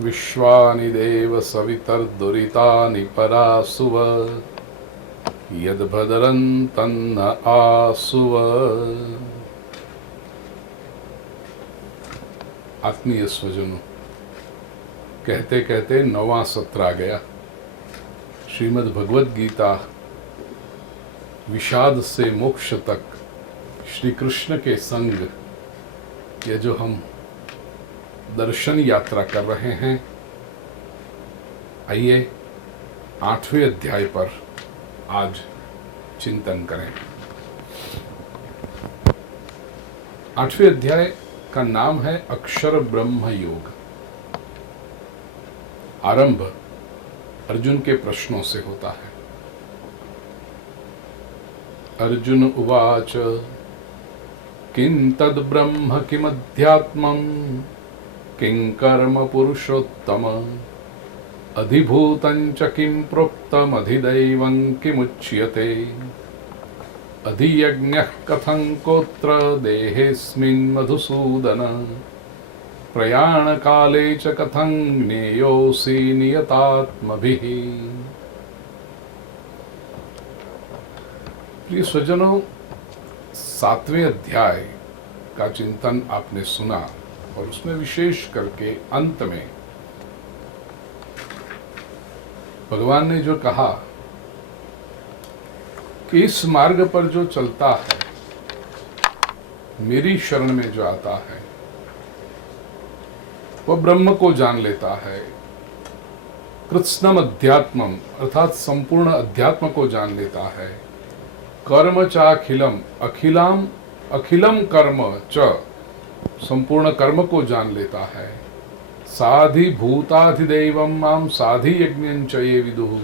विश्वानि देव सवितर्दुरितानि परासुव यद्भद्रं तन्न आसुव। आत्मीय स्वजनों, कहते कहते 9वां सत्र आ गया। श्रीमद् भगवद गीता विषाद से मोक्ष तक श्री कृष्ण के संग ये जो हम दर्शन यात्रा कर रहे हैं, आइए 8वें अध्याय पर आज चिंतन करें। 8वें अध्याय का नाम है अक्षर ब्रह्म योग। आरंभ अर्जुन के प्रश्नों से होता है। अर्जुन उवाच किं तद् ब्रह्म किमध्यात्मं किं कर्म पुरुषोत्तम अधिभूतं च किं प्रोक्तम् अधिदैवं किमुच्यते अधियज्ञः कथं कोत्र देहेऽस्मिन् मधुसूदन प्रयाणकाले च कथं ज्ञेयोऽसि नियतात्मभिः। प्रिय स्वजनों, 7वें अध्याय का चिंतन आपने सुना और उसमें विशेष करके अंत में भगवान ने जो कहा कि इस मार्ग पर जो चलता है, मेरी शरण में जो आता है, वह ब्रह्म को जान लेता है। कृत्स्नम अध्यात्मम अर्थात संपूर्ण अध्यात्म को जान लेता है। कर्म चाखिलम अखिलम अखिलम कर्म च संपूर्ण कर्म को जान लेता है। साधिभूताधिदैवम माम साधि यज्ञं च ये विदुः।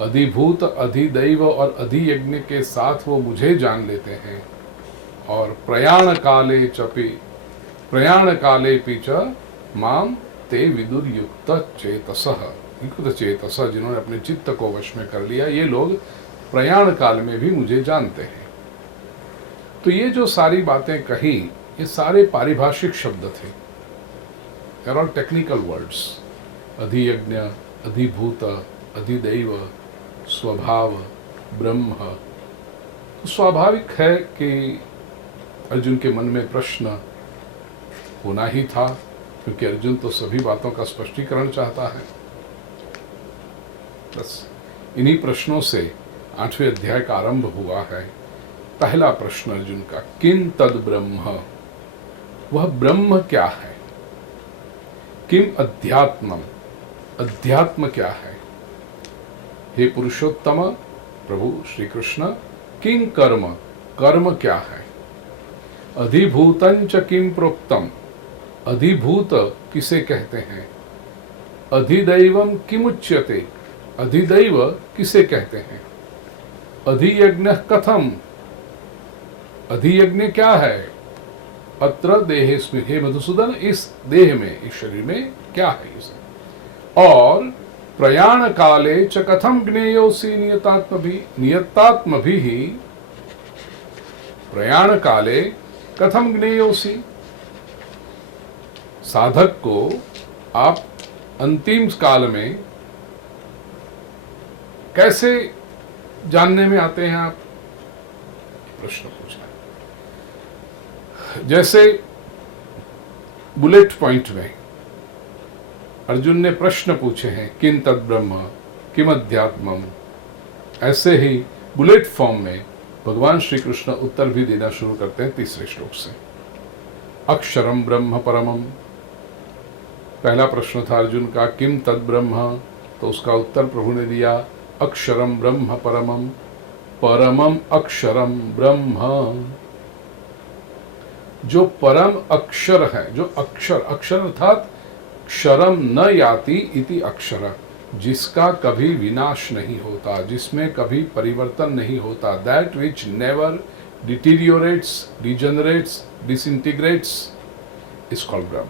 अधिभूत अधिदैव और अधियज्ञ के साथ वो मुझे जान लेते हैं। और प्रयाण काले पि च माम ते विदुर युक्त चेतसः। युक्त चेतसः, जिन्होंने अपने चित्त को वश में कर लिया, ये लोग प्रयाण काल में भी मुझे जानते हैं। तो ये जो सारी बातें कही, ये सारे पारिभाषिक शब्द थे, They're all technical words। अधियज्ञ, अधिभूत, अधिदैव, स्वभाव, ब्रह्म। तो स्वाभाविक है कि अर्जुन के मन में प्रश्न होना ही था, क्योंकि अर्जुन तो सभी बातों का स्पष्टीकरण चाहता है। बस इन्हीं प्रश्नों से 8वें अध्याय का आरंभ हुआ है। पहला प्रश्न अर्जुन का, किं तद् ब्रह्म, वह ब्रह्म क्या है। किम अध्यात्मम, अध्यात्म क्या है। हे पुरुषोत्तम प्रभु श्री कृष्ण, किं कर्म, कर्म क्या है। अधिभूतं च किं प्रोक्तम, अधिभूत किसे कहते हैं। अधिदैवम किमुच्यते, अधिदैव किसे कहते हैं। अधियज्ञ कथम, अधियज्ञ क्या है। अत्र देहेस्मिन्, हे मधुसूदन, इस देह में, इस शरीर में क्या है इसे। और प्रयाण काले च कथम ज्ञेयोऽसि नियतात्मभिः, नियतात्मभिः प्रयाण काले कथम ज्ञेयोऽसि। साधक को आप अंतिम काल में कैसे जानने में आते हैं, आप प्रश्न पूछा। जैसे बुलेट पॉइंट में अर्जुन ने प्रश्न पूछे हैं, किं तद् ब्रह्म किम अध्यात्मम, ऐसे ही बुलेट फॉर्म में भगवान श्री कृष्ण उत्तर भी देना शुरू करते हैं 3रे श्लोक से। अक्षरम ब्रह्म परमम, पहला प्रश्न था अर्जुन का, किम तद् ब्रह्म, तो उसका उत्तर प्रभु ने दिया, अक्षरम ब्रह्म परमम, परमम अक्षरम ब्रह्म। जो परम अक्षर है, जो अक्षर, अक्षर अर्थात क्षरम न याति इति अक्षर, जिसका कभी विनाश नहीं होता, जिसमें कभी परिवर्तन नहीं होता, that which never deteriorates, degenerates, disintegrates, is called Brahman.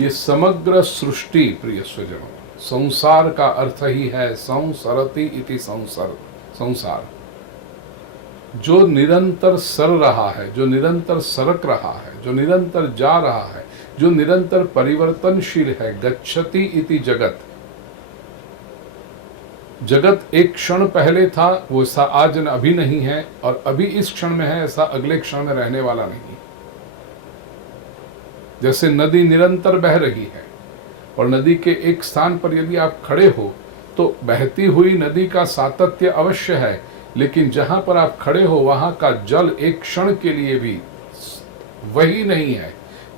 ये समग्र सृष्टि, प्रिय स्वजनों, संसार का अर्थ ही है संसरति इति संसार, संसार जो निरंतर सर रहा है, जो निरंतर सरक रहा है, जो निरंतर जा रहा है, जो निरंतर परिवर्तनशील है। गच्छति इति जगत, जगत एक क्षण पहले था वो ऐसा आज अभी नहीं है, और अभी इस क्षण में है ऐसा अगले क्षण में रहने वाला नहीं। जैसे नदी निरंतर बह रही है और नदी के एक स्थान पर यदि आप खड़े हो तो बहती हुई नदी का सातत्य अवश्य है, लेकिन जहां पर आप खड़े हो वहां का जल एक क्षण के लिए भी वही नहीं है।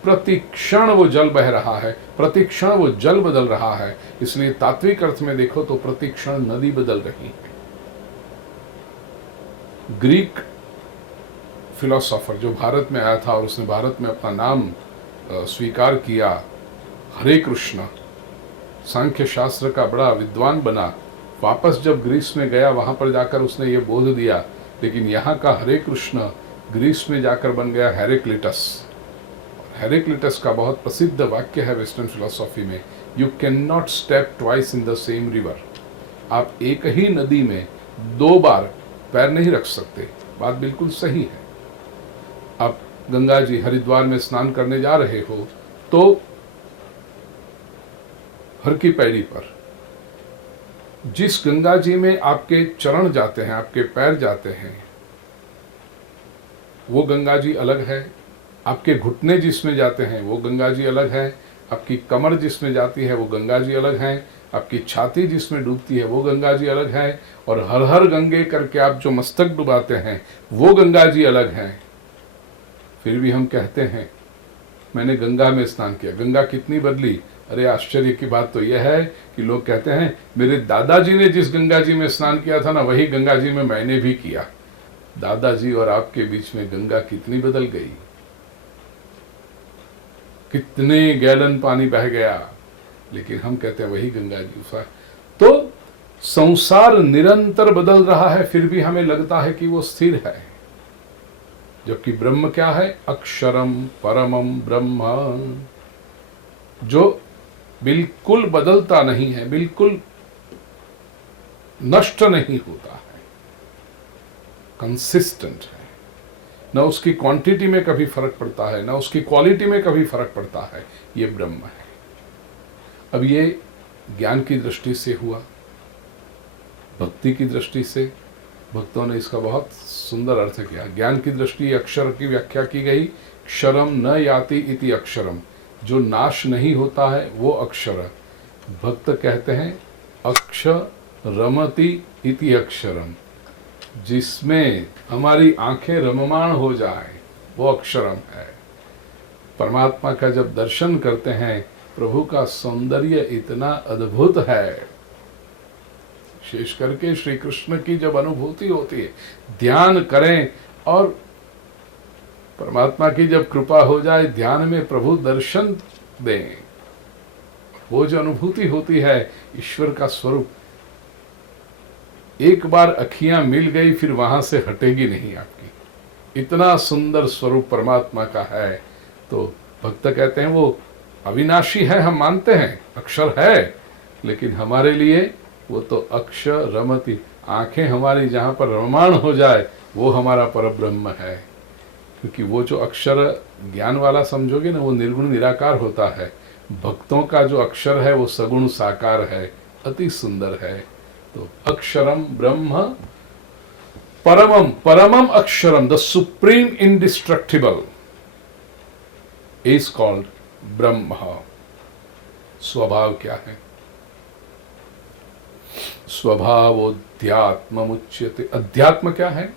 प्रति क्षण वो जल बह रहा है, प्रति क्षण वो जल बदल रहा है। इसलिए तात्विक अर्थ में देखो तो प्रति क्षण नदी बदल रही है। ग्रीक फिलोसोफर जो भारत में आया था और उसने भारत में अपना नाम स्वीकार किया, हरे कृष्ण, सांख्य शास्त्र का बड़ा विद्वान बना, वापस जब ग्रीस में गया वहां पर जाकर उसने ये बोध दिया, लेकिन यहाँ का हरे कृष्ण ग्रीस में जाकर बन गया हेरेक्लिटस। हेरेक्लिटस का बहुत प्रसिद्ध वाक्य है वेस्टर्न फिलोसॉफी में, you can not step twice in the same river. आप एक ही नदी में दो बार पैर नहीं रख सकते। बात बिल्कुल सही है। आप गंगा जी हरिद्वार में स्नान करने जा रहे हो तो हर की पैड़ी पर जिस गंगा जी में आपके चरण जाते हैं, आपके पैर जाते हैं, वो गंगा जी अलग है। आपके घुटने जिसमें जाते हैं वो गंगा जी अलग है। आपकी कमर जिसमें जाती है वो गंगा जी अलग है। आपकी छाती जिसमें डूबती है वो गंगा जी अलग है। और हर हर गंगे करके आप जो मस्तक डुबाते हैं वो गंगा जी अलग हैं। फिर भी हम कहते हैं मैंने गंगा में स्नान किया। गंगा कितनी बदली? अरे आश्चर्य की बात तो यह है कि लोग कहते हैं मेरे दादाजी ने जिस गंगा जी में स्नान किया था ना, वही गंगा जी में मैंने भी किया। दादाजी और आपके बीच में गंगा कितनी बदल गई, कितने गैलन पानी बह गया, लेकिन हम कहते हैं वही गंगा जी। तो संसार निरंतर बदल रहा है, फिर भी हमें लगता है कि वो स्थिर है, जबकि ब्रह्म क्या है? अक्षरम परमम ब्रह्म, जो बिल्कुल बदलता नहीं है, बिल्कुल नष्ट नहीं होता है, कंसिस्टेंट है। न उसकी क्वांटिटी में कभी फर्क पड़ता है, न उसकी क्वालिटी में कभी फर्क पड़ता है। ये ब्रह्म है। अब ये ज्ञान की दृष्टि से हुआ। भक्ति की दृष्टि से भक्तों ने इसका बहुत सुंदर अर्थ किया। ज्ञान की दृष्टि अक्षर की व्याख्या की गई, क्षरम न याति इति अक्षरम, जो नाश नहीं होता है वो अक्षर। भक्त कहते हैं अक्षर रमति इति अक्षरम, जिसमें हमारी आंखें रममाण हो जाए वो अक्षरम है। परमात्मा का जब दर्शन करते हैं, प्रभु का सौंदर्य इतना अद्भुत है, विशेष करके श्री कृष्ण की जब अनुभूति होती है, ध्यान करें और परमात्मा की जब कृपा हो जाए, ध्यान में प्रभु दर्शन दें, वो जो अनुभूति होती है ईश्वर का स्वरूप, एक बार अखियां मिल गई फिर वहां से हटेगी नहीं आपकी। इतना सुंदर स्वरूप परमात्मा का है। तो भक्त कहते हैं वो अविनाशी है, हम मानते हैं अक्षर है, लेकिन हमारे लिए वो तो अक्षर रमति, आंखें हमारी जहां पर रममाण हो जाए वो हमारा परब्रह्म है। क्योंकि वो जो अक्षर ज्ञान वाला समझोगे ना, वो निर्गुण निराकार होता है। भक्तों का जो अक्षर है वो सगुण साकार है, अति सुंदर है। तो अक्षरम ब्रह्म परमम, परमम अक्षरम, the supreme indestructible is called Brahman. स्वभाव क्या है? स्वभावोध्यात्म उच्यते। अध्यात्म क्या है?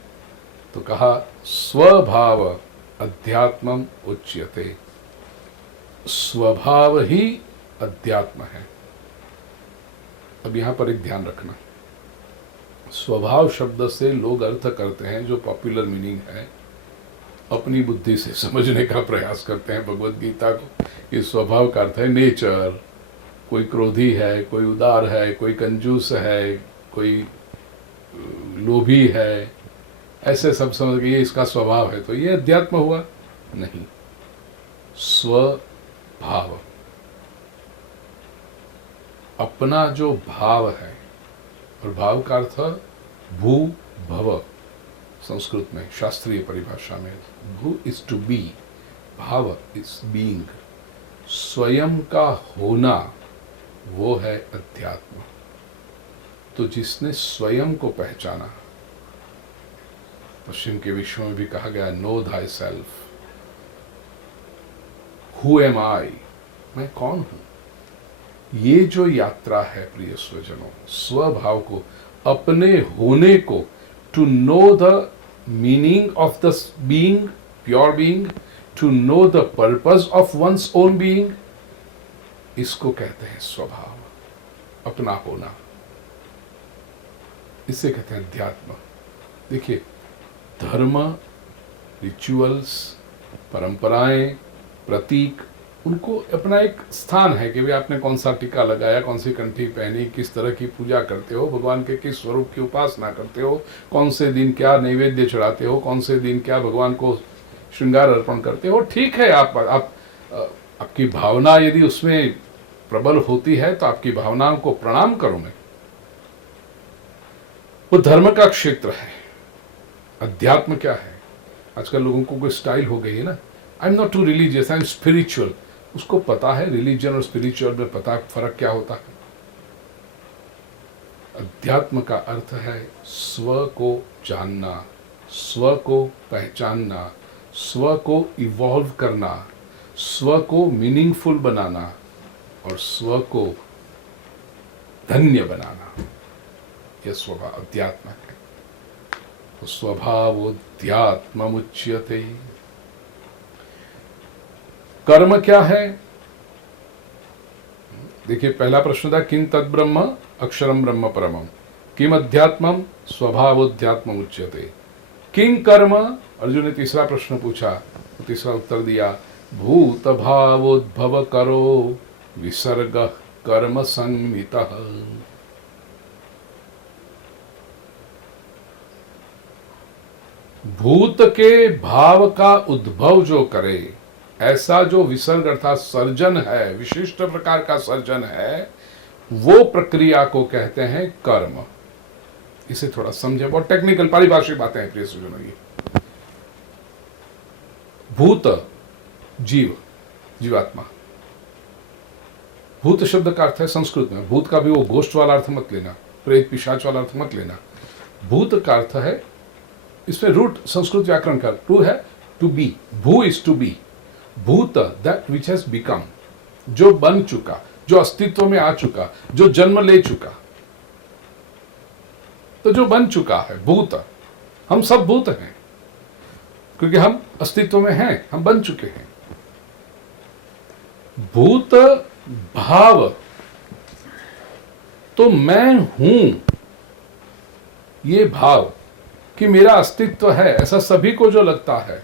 तो कहा स्वभाव अध्यात्मम उच्यते। स्वभाव ही अध्यात्म है। अब यहां पर एक ध्यान रखना, स्वभाव शब्द से लोग अर्थ करते हैं जो पॉपुलर मीनिंग है, अपनी बुद्धि से समझने का प्रयास करते हैं भगवत गीता को। इस स्वभाव का अर्थ है नेचर, कोई क्रोधी है, कोई उदार है, कोई कंजूस है, कोई लोभी है, ऐसे सब समझ के ये इसका स्वभाव है, तो ये अध्यात्म हुआ? नहीं। स्वभाव अपना जो भाव है, और भाव का अर्थ भू भव, संस्कृत में शास्त्रीय परिभाषा में भू इज टू बी, भाव इज बीइंग। स्वयं का होना वो है अध्यात्म। तो जिसने स्वयं को पहचाना, पश्चिम के विश्व में भी कहा गया know thyself, who am I, मैं कौन हूं। ये जो यात्रा है प्रिय स्वजनों, स्वभाव को, अपने होने को, to know the meaning of the being, pure being, to know the purpose of one's own being, इसको कहते हैं स्वभाव, अपना होना। इसे कहते हैं अध्यात्म। देखिए, धर्म, रिचुअल्स, परंपराएं, प्रतीक, उनको अपना एक स्थान है कि भाई आपने कौन सा टीका लगाया, कौन सी कंठी पहनी, किस तरह की पूजा करते हो, भगवान के किस स्वरूप की उपासना करते हो, कौन से दिन क्या नैवेद्य चढ़ाते हो, कौन से दिन क्या भगवान को श्रृंगार अर्पण करते हो। ठीक है, आपकी भावना यदि उसमें प्रबल होती है तो आपकी भावनाओं को प्रणाम करो मैं। वो धर्म का क्षेत्र है। अध्यात्म क्या है? आजकल लोगों को कोई स्टाइल हो गई है ना, I am not too religious, I am spiritual. उसको पता है रिलीजन और स्पिरिचुअल में पता फर्क क्या होता है। अध्यात्म का अर्थ है स्व को जानना, स्व को पहचानना, स्व को इवॉल्व करना, स्व को मीनिंगफुल बनाना और स्व को धन्य बनाना। यह स्वभाव अध्यात्म है। तो स्वभावोध्यात्ममुच्यते। कर्म क्या है? देखिए, पहला प्रश्न था किं तद ब्रह्म अक्षरम ब्रह्म परमम, किम अध्यात्मम स्वभावोध्यात्म उच्यते। किं कर्म, अर्जुन ने तीसरा प्रश्न पूछा, तो तीसरा उत्तर दिया भूत भावोद्भव करो विसर्ग कर्म संमितः। भूत के भाव का उद्भव जो करे, ऐसा जो विसर्ग अर्थात सर्जन है, विशिष्ट प्रकार का सर्जन है, वो प्रक्रिया को कहते हैं कर्म। इसे थोड़ा समझे, बहुत टेक्निकल पारिभाषिक बातें हैं प्रिय सुजनों। ये भूत जीव, जीवात्मा। भूत शब्द का अर्थ है संस्कृत में, भूत का भी वो गोष्ठ वाला अर्थ मत लेना, प्रेत पिशाच वाला अर्थ मत लेना। भूत का अर्थ है, इसमें रूट संस्कृत व्याकरण का टू है टू बी, भू इज टू बी, भूत दैट विच हैज बिकम, जो बन चुका, जो अस्तित्व में आ चुका, जो जन्म ले चुका। तो जो बन चुका है भूत, हम सब भूत हैं क्योंकि हम अस्तित्व में हैं, हम बन चुके हैं। भूत भाव, तो मैं हूं, ये भाव कि मेरा अस्तित्व है, ऐसा सभी को जो लगता है,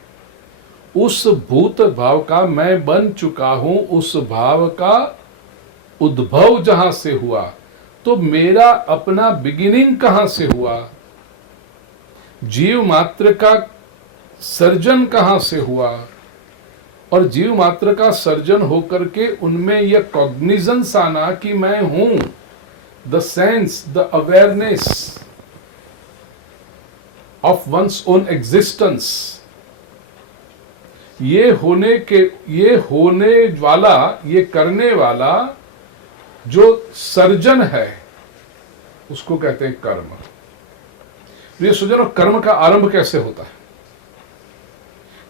उस भूत भाव का मैं बन चुका हूं, उस भाव का उद्भव जहां से हुआ, तो मेरा अपना बिगिनिंग कहां से हुआ, जीव मात्र का सर्जन कहां से हुआ, और जीव मात्र का सर्जन होकर के उनमें यह कॉग्निजेंस आना कि मैं हूं, the sense, the awareness of one's own existence, ये होने वाला, ये करने वाला जो सर्जन है, उसको कहते हैं कर्म। ये सुजनों, कर्म का आरंभ कैसे होता है?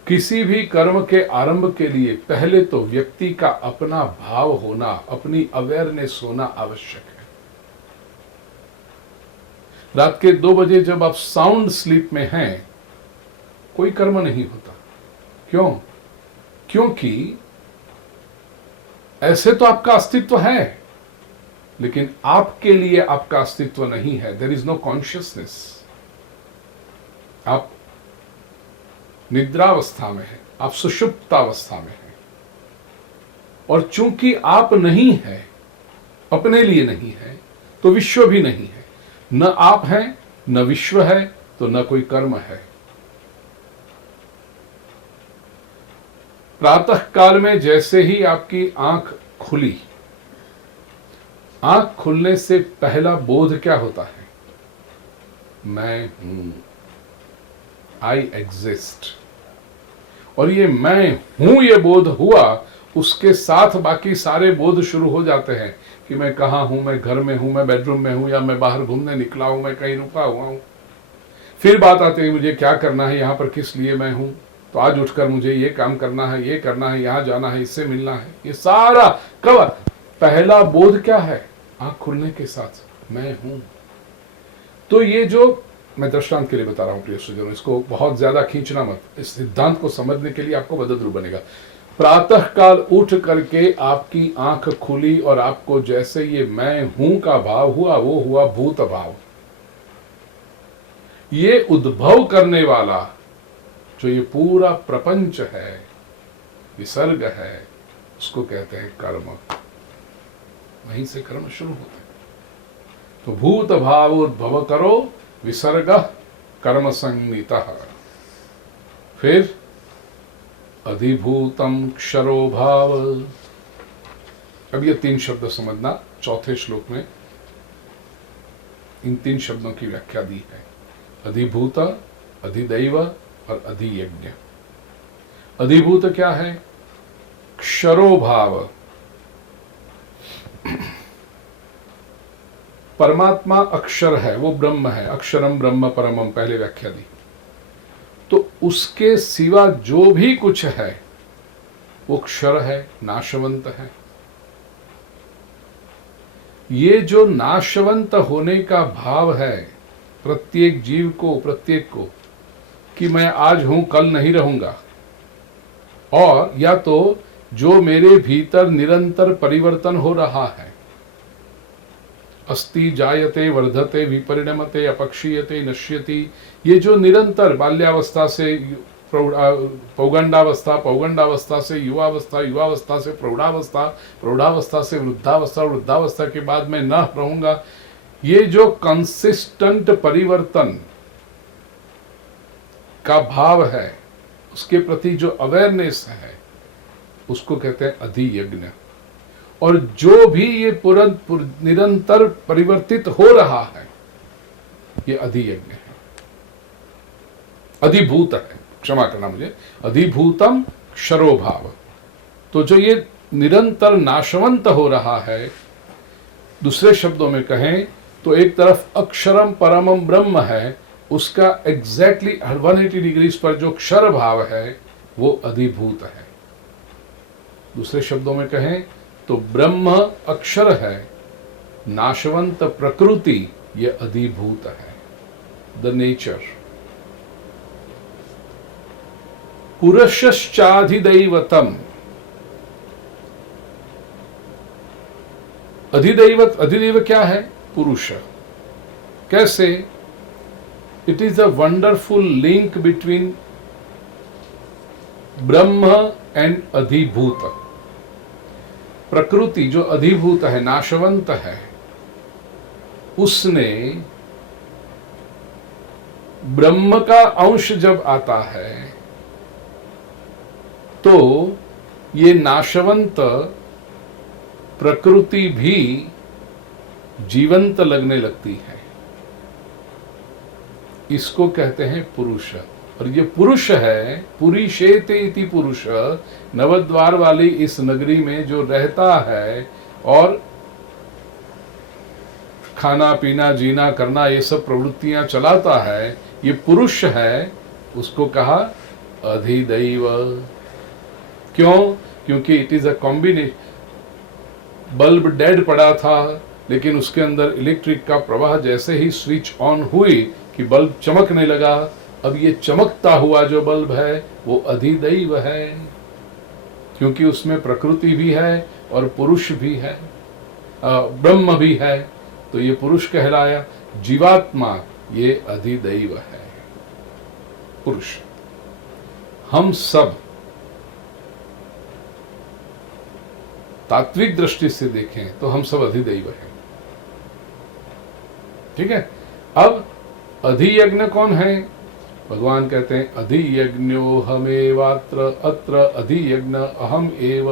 किसी भी कर्म के आरंभ के लिए पहले तो व्यक्ति का अपना भाव होना, अपनी अवेयरनेस होना आवश्यक है। रात के 2 बजे जब आप साउंड स्लीप में हैं, कोई कर्म नहीं होता। क्यों? क्योंकि ऐसे तो आपका अस्तित्व है, लेकिन आपके लिए आपका अस्तित्व नहीं है। There is no consciousness. आप निद्रावस्था में हैं, आप सुषुप्तावस्था में हैं, और चूंकि आप नहीं है, अपने लिए नहीं है, तो विश्व भी नहीं है। न आप हैं, न विश्व है, तो न कोई कर्म है। प्रातः काल में जैसे ही आपकी आंख खुली, आंख खुलने से पहला बोध क्या होता है? मैं हूं, आई एग्जिस्ट। और ये मैं हूं, ये बोध हुआ, उसके साथ बाकी सारे बोध शुरू हो जाते हैं कि मैं कहाँ हूं, मैं घर में हूं, मैं बेडरूम में हूं, या मैं बाहर घूमने निकला हूं, मैं कहीं रुका हुआ हूं। फिर बात आती है मुझे क्या करना है, यहाँ पर किस लिए मैं हूं, तो आज उठकर मुझे ये काम करना है, ये करना है, यहाँ जाना है, इससे मिलना है। ये सारा कब पहला बोध क्या है? आंख खुलने के साथ मैं हूं। तो ये जो मैं दृष्टांत के लिए बता रहा हूं प्रिय सुजनों, इसको बहुत ज्यादा खींचना मत। इस सिद्धांत को समझने के लिए आपको मदद रूप बनेगा। प्रातः काल उठ करके आपकी आंख खुली और आपको जैसे ये मैं हूं का भाव हुआ, वो हुआ भूत भाव। ये उद्भव करने वाला जो ये पूरा प्रपंच है, विसर्ग है, उसको कहते हैं कर्म। वहीं से कर्म शुरू होते हैं। तो भूत भाव उद्भव करो, विसर्ग कर्म संगीतः। फिर अधिभूतम क्षरो भाव। अब ये 3 शब्द समझना, चौथे श्लोक में इन 3 शब्दों की व्याख्या दी है। अधिभूत, अधिदैव और अधियज्ञ। अधिभूत क्या है? क्षरो भाव। परमात्मा अक्षर है, वो ब्रह्म है। अक्षरम ब्रह्म परमम, पहले व्याख्या दी। तो उसके सिवा जो भी कुछ है वो क्षर है, नाशवंत है। ये जो नाशवंत होने का भाव है प्रत्येक जीव को, प्रत्येक को, कि मैं आज हूं कल नहीं रहूंगा, और या तो जो मेरे भीतर निरंतर परिवर्तन हो रहा है, अस्ति जायते वर्धते विपरिणमते अपक्षीयते नश्यति, ये जो निरंतर बाल्यावस्था से पौगंडावस्था, पौगंडावस्था से युवावस्था, युवावस्था से प्रौढ़ावस्था, प्रौढ़ावस्था से वृद्धावस्था, वृद्धावस्था के बाद मैं न रहूंगा, ये जो कंसिस्टेंट परिवर्तन का भाव है, उसके प्रति जो अवेयरनेस है, उसको कहते हैं अधियज्ञ। और जो भी ये निरंतर परिवर्तित हो रहा है, ये अधियज्ञ है, अधिभूत है। क्षमा करना मुझे, अधिभूतम क्षरो भाव। तो जो ये निरंतर नाशवंत हो रहा है, दूसरे शब्दों में कहें तो एक तरफ अक्षरम परमम ब्रह्म है, उसका एग्जैक्टली 180 डिग्रीज पर जो क्षर भाव है वो अधिभूत है। दूसरे शब्दों में कहें तो ब्रह्म अक्षर है, नाशवंत प्रकृति ये अधिभूत है, द नेचर। पुरुषश्चाधिदैवतम। अधिदैव क्या है? पुरुष। कैसे? It is a wonderful link between Brahma and अधिभूत। प्रकृति जो अधिभूत है, नाशवंत है, उसने ब्रह्म का अंश जब आता है तो ये नाशवंत प्रकृति भी जीवंत लगने लगती है। इसको कहते हैं पुरुष। और ये पुरुष है, पुरीशेते इति पुरुष, नवद्वार वाली इस नगरी में जो रहता है और खाना पीना जीना करना ये सब प्रवृत्तियां चलाता है, ये पुरुष है। उसको कहा अधिदैव। क्यों? क्योंकि it is a combination. Bulb dead पड़ा था, लेकिन उसके अंदर इलेक्ट्रिक का प्रवाह जैसे ही स्विच ऑन हुई कि बल्ब चमकने लगा। अब ये चमकता हुआ जो बल्ब है वो अधिदैव है, क्योंकि उसमें प्रकृति भी है और पुरुष भी है, ब्रह्म भी है, तो ये पुरुष कहलाया। जीवात्मा ये अधिदैव है, पुरुष। हम सब तात्विक दृष्टि से देखें तो हम सब अधिदैव हैं। ठीक है। अब अधियज्ञ कौन है? भगवान कहते हैं अधियज्ञो हमेवात्र अत्र अधियज्ञ अहम एव।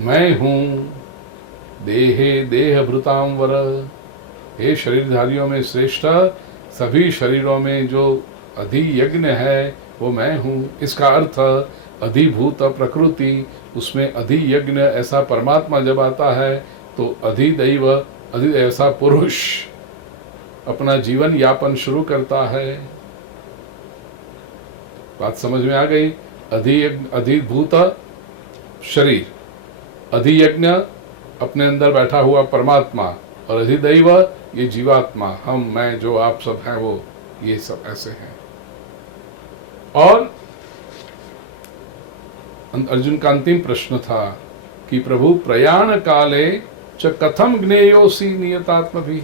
मैं हूं देहे देहभृतां वर। हे शरीरधारियों में श्रेष्ठ, सभी शरीरों में जो अधियज्ञ है वो मैं हूँ। इसका अर्थ अधिभूत प्रकृति, उसमें अधियज्ञ ऐसा परमात्मा जब आता है तो अधिदैव ऐसा पुरुष अपना जीवन यापन शुरू करता है। बात समझ में आ गई? अधिभूत शरीर, अधियज्ञ अपने अंदर बैठा हुआ परमात्मा, और अधिदैव ये जीवात्मा, हम, मैं, जो आप सब हैं वो, ये सब ऐसे हैं। और अर्जुन का अंतिम प्रश्न था कि प्रभु प्रयाण काले च कथम ज्ञेयोसी नियतात्म भी,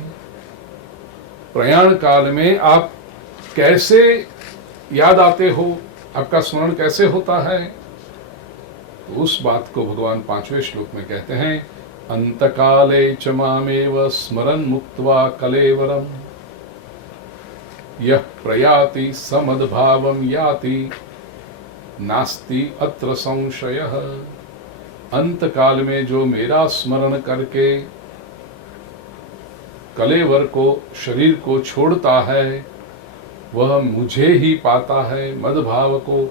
प्रयाण काल में आप कैसे याद आते हो, आपका स्मरण कैसे होता है? तो उस बात को भगवान 5वें श्लोक में कहते हैं, अंतकाले च मामेव स्मरन् मुक्त्वा कलेवरम यह प्रयाति समद्भावम याति नास्ति अत्र संशयः। अंत काल में जो मेरा स्मरण करके कलेवर को, शरीर को छोड़ता है, वह मुझे ही पाता है, मदभाव को।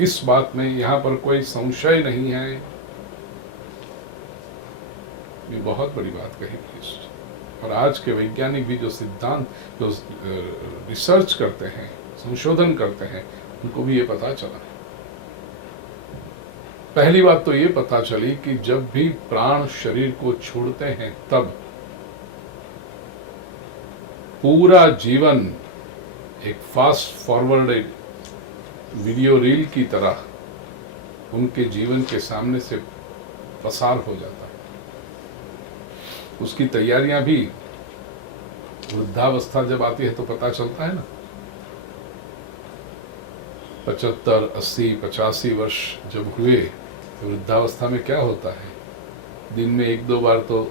इस बात में यहां पर कोई संशय नहीं है। ये बहुत बड़ी बात कही प्लीज। और आज के वैज्ञानिक भी जो सिद्धांत, जो रिसर्च करते हैं, संशोधन करते हैं, उनको भी ये पता चला। पहली बात तो ये पता चली कि जब भी प्राण शरीर को छोड़ते हैं तब पूरा जीवन एक फास्ट फॉरवर्डेड वीडियो रील की तरह उनके जीवन के सामने से पसार हो जाता है। उसकी तैयारियां भी वृद्धावस्था जब आती है तो पता चलता है ना। 75, 80, 85 वर्ष जब हुए तो वृद्धावस्था में क्या होता है, दिन में 1-2 बार तो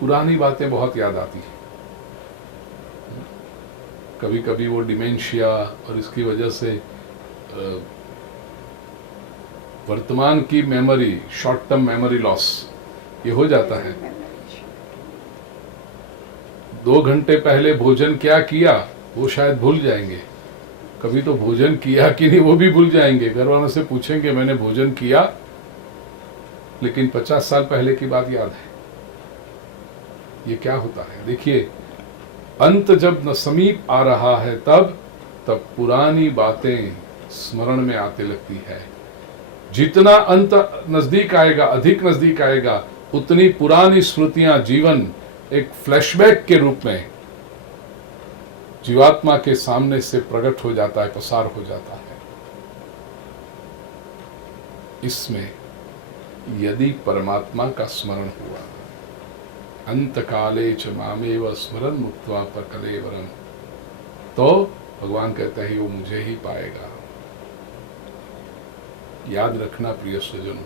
पुरानी बातें बहुत याद आती हैं। कभी कभी वो डिमेंशिया और इसकी वजह से वर्तमान की memory, short term memory loss, ये हो जाता है। 2 घंटे पहले भोजन क्या किया वो शायद भूल जाएंगे, कभी तो भोजन किया कि नहीं वो भी भूल जाएंगे। घर वालों से पूछेंगे मैंने भोजन किया, लेकिन 50 साल पहले की बात याद है। ये क्या होता है? देखिए, अंत जब न समीप आ रहा है तब पुरानी बातें स्मरण में आते लगती है। जितना अंत नजदीक आएगा, अधिक नजदीक आएगा, उतनी पुरानी स्मृतियां, जीवन एक फ्लैशबैक के रूप में जीवात्मा के सामने से प्रकट हो जाता है, पसार हो जाता है। इसमें यदि परमात्मा का स्मरण हुआ, अंत काले च मामेव स्मरन् मुक्त्वा कलेवरम, तो भगवान कहते हैं वो मुझे ही पाएगा। याद रखना प्रिय स्वजन,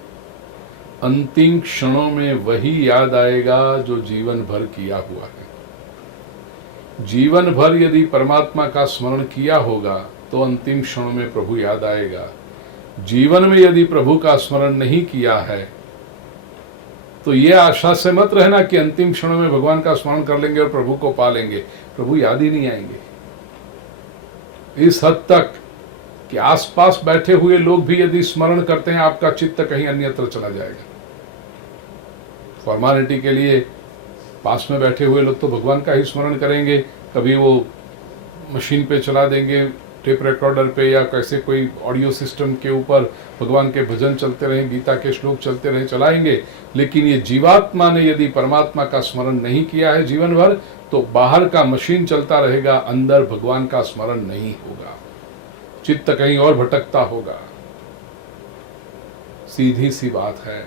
अंतिम क्षणों में वही याद आएगा जो जीवन भर किया हुआ है। जीवन भर यदि परमात्मा का स्मरण किया होगा तो अंतिम क्षणों में प्रभु याद आएगा। जीवन में यदि प्रभु का स्मरण नहीं किया है तो ये आशा से मत रहना कि अंतिम क्षणों में भगवान का स्मरण कर लेंगे और प्रभु को पा लेंगे। प्रभु याद ही नहीं आएंगे। इस हद तक कि आसपास बैठे हुए लोग भी यदि स्मरण करते हैं, आपका चित्त कहीं अन्यत्र चला जाएगा। फॉर्मालिटी के लिए पास में बैठे हुए लोग तो भगवान का ही स्मरण करेंगे, कभी वो मशीन पे चला देंगे, टेप रिकॉर्डर पे या कैसे कोई ऑडियो सिस्टम के ऊपर भगवान के भजन चलते रहें, गीता के श्लोक चलते रहें, चलाएंगे। लेकिन ये जीवात्मा ने यदि परमात्मा का स्मरण नहीं किया है जीवन भर, तो बाहर का मशीन चलता रहेगा, अंदर भगवान का स्मरण नहीं होगा, चित्त कहीं और भटकता होगा। सीधी सी बात है।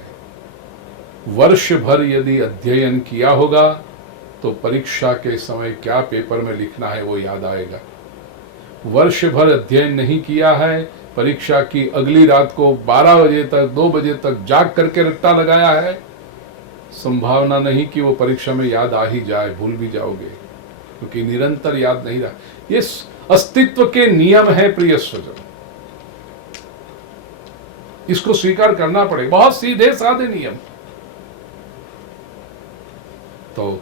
वर्ष भर यदि अध्ययन किया होगा तो परीक्षा के समय क्या पेपर में लिखना है वो याद आएगा। वर्ष भर अध्ययन नहीं किया है, परीक्षा की अगली रात को 12 बजे तक, 2 बजे तक जाग करके रट्टा लगाया है, संभावना नहीं कि वो परीक्षा में याद आ ही जाए, भूल भी जाओगे, क्योंकि निरंतर याद नहीं रहा। ये अस्तित्व के नियम है प्रिय स्वजन, इसको स्वीकार करना पड़े। बहुत सीधे साधे नियम। तो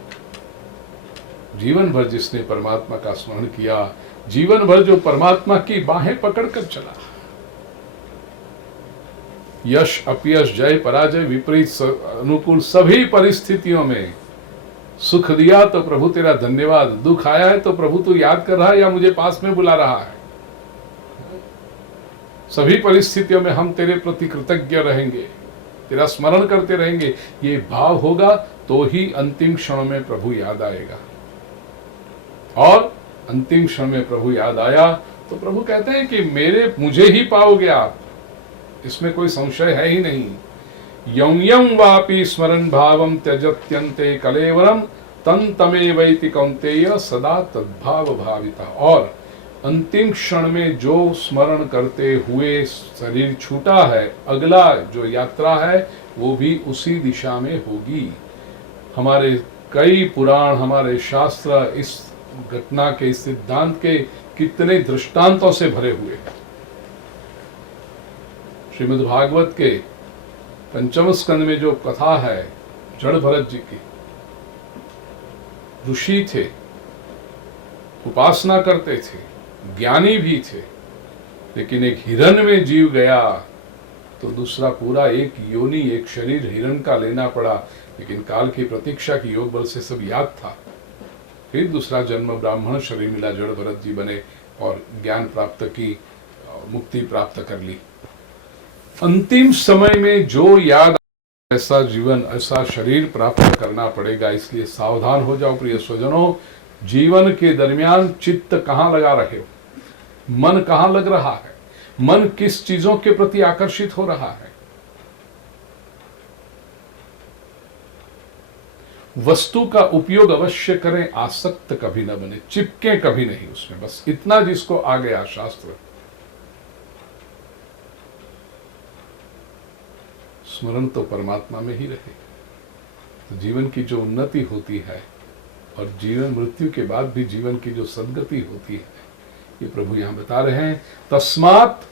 जीवन भर जिसने परमात्मा का स्मरण किया जीवन भर जो परमात्मा की बाहें पकड़कर चला, यश अपयश जय पराजय विपरीत अनुकूल सभी परिस्थितियों में सुख दिया तो प्रभु तेरा धन्यवाद, दुख आया है तो प्रभु तू याद कर रहा है या मुझे पास में बुला रहा है। सभी परिस्थितियों में हम तेरे प्रति कृतज्ञ रहेंगे, तेरा स्मरण करते रहेंगे। ये भाव होगा तो ही अंतिम क्षण में प्रभु याद आएगा। और अंतिम क्षण में प्रभु याद आया तो प्रभु कहते हैं कि मुझे ही पाओगे आप, इसमें कोई संशय है ही नहीं। यं यं वापि स्मरन् भावं त्यजत्यन्ते कलेवरम तं तमेवैति कौन्तेय सदा तद्भाव भाविता। और अंतिम क्षण में जो स्मरण करते हुए शरीर छूटा है, अगला जो यात्रा है वो भी उसी दिशा में होगी। हमारे कई पुराण, हमारे शास्त्र इस घटना के, इस सिद्धांत के कितने दृष्टांतों से भरे हुए हैं। श्रीमद् भागवत के पंचम स्कंद में जो कथा है जड़ भरत जी की, ऋषि थे, उपासना करते थे, ज्ञानी भी थे, लेकिन एक हिरण में जीव गया तो दूसरा पूरा एक योनि, एक शरीर हिरण का लेना पड़ा। लेकिन काल की प्रतीक्षा की योग बल से सब याद था। फिर दूसरा जन्म ब्राह्मण शरीर मिला, जड़ भरत जी बने और ज्ञान प्राप्त की, मुक्ति प्राप्त कर ली। अंतिम समय में जो याद, ऐसा जीवन, ऐसा शरीर प्राप्त करना पड़ेगा। इसलिए सावधान हो जाओ प्रिय स्वजनों। जीवन के दरमियान चित्त कहाँ लगा रहे हो, मन कहाँ लग रहा है, मन किस चीजों के प्रति आकर्षित हो रहा है। वस्तु का उपयोग अवश्य करें, आसक्त कभी न बने, चिपके कभी नहीं उसमें। बस इतना जिसको आ गया शास्त्र। स्मरण तो परमात्मा में ही रहे तो जीवन की जो उन्नति होती है और जीवन मृत्यु के बाद भी जीवन की जो सद्गति होती है, ये प्रभु यहां बता रहे हैं। तस्मात्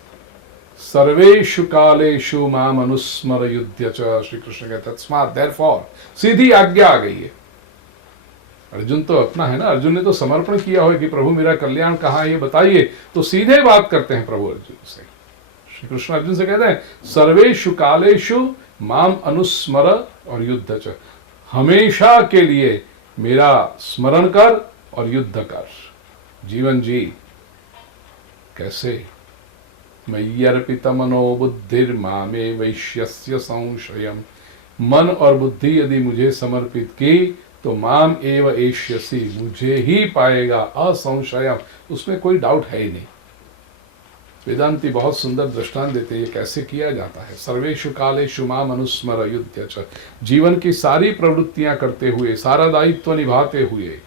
सर्वेषु कालेषु माम अनुस्मर युध्य च। श्री कृष्ण कहते तस्मात्, देयरफॉर, सीधी आज्ञा आ गई है। अर्जुन तो अपना है ना, अर्जुन ने तो समर्पण किया हो कि प्रभु मेरा कल्याण कहाँ है ये बताइए, तो सीधे बात करते हैं प्रभु अर्जुन से। श्री कृष्ण अर्जुन से कहते हैं सर्वेषु कालेषु माम अनुस्मर और युद्ध च, हमेशा के लिए मेरा स्मरण कर और युद्ध कर, जीवन जी। कैसे? मय्यर्पित मनो बुद्धिर्मामे वैश्यस्य संशयम्। मन और बुद्धि यदि मुझे समर्पित की तो माम एव एष्यसि, मुझे ही पाएगा, असंशयम्, उसमें कोई डाउट है ही नहीं। वेदांती बहुत सुंदर दृष्टांत देते हैं ये कैसे किया जाता है। सर्वेषु कालेषु माम अनुस्मर युध्य च, जीवन की सारी प्रवृत्तियां करते हुए, सारा दायित्व निभाते हुए,